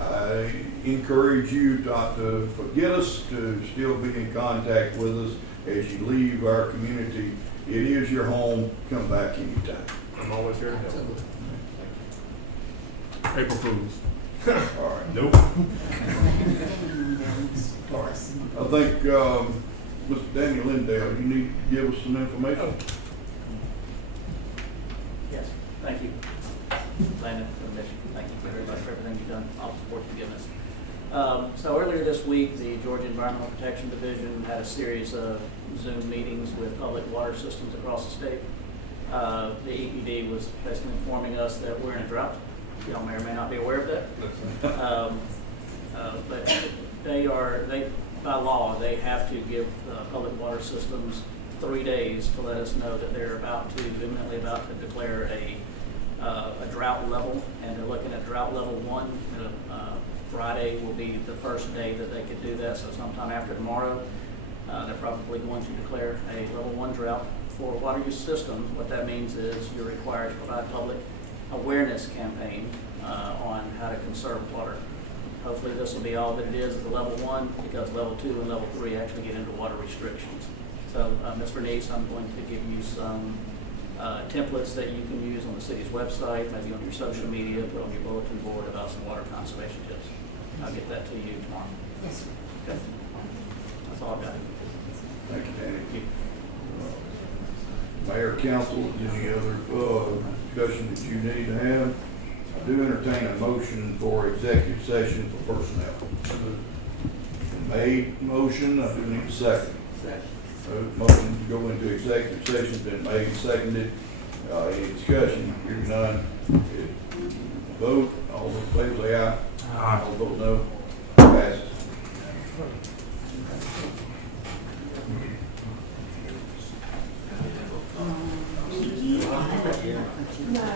I encourage you not to forget us, to still be in contact with us as you leave our community. It is your home. Come back anytime. I'm always here to help. April Fools. All right. Nope. All right. I think Mr. Daniel Lindale, you need to give us some information. Yes, thank you, Landon, for the mission. Thank you very much for everything you've done, all the support you've given us. So earlier this week, the Georgia Environmental Protection Division had a series of Zoom meetings with public water systems across the state. The EPD was basically informing us that we're in a drought. Y'all may or may not be aware of that. But by law, they have to give public water systems 3 days to let us know that they're imminently about to declare a drought level, and they're looking at drought level 1. Friday will be the first day that they could do that, so sometime after tomorrow, they're probably going to declare a level 1 drought for water use systems. What that means is you're required to provide public awareness campaign on how to conserve water. Hopefully this will be all that it is at the level 1, because level 2 and level 3 actually get into water restrictions. So Ms. Vernice, I'm going to give you some templates that you can use on the city's website, maybe on your social media, put on your bulletin board about some water conservation tips. I'll get that to you tomorrow. Yes, sir. Okay. That's all I've got. Thank you, Danny. Mayor, council, any other discussion that you need to have? I do entertain a motion for executive session for personnel. Made motion, I do need a second. Motion to go into executive session, been made and seconded. Any discussion? Hearing none. Vote, all those in favor say aye. Aye. All those no. Passes. No.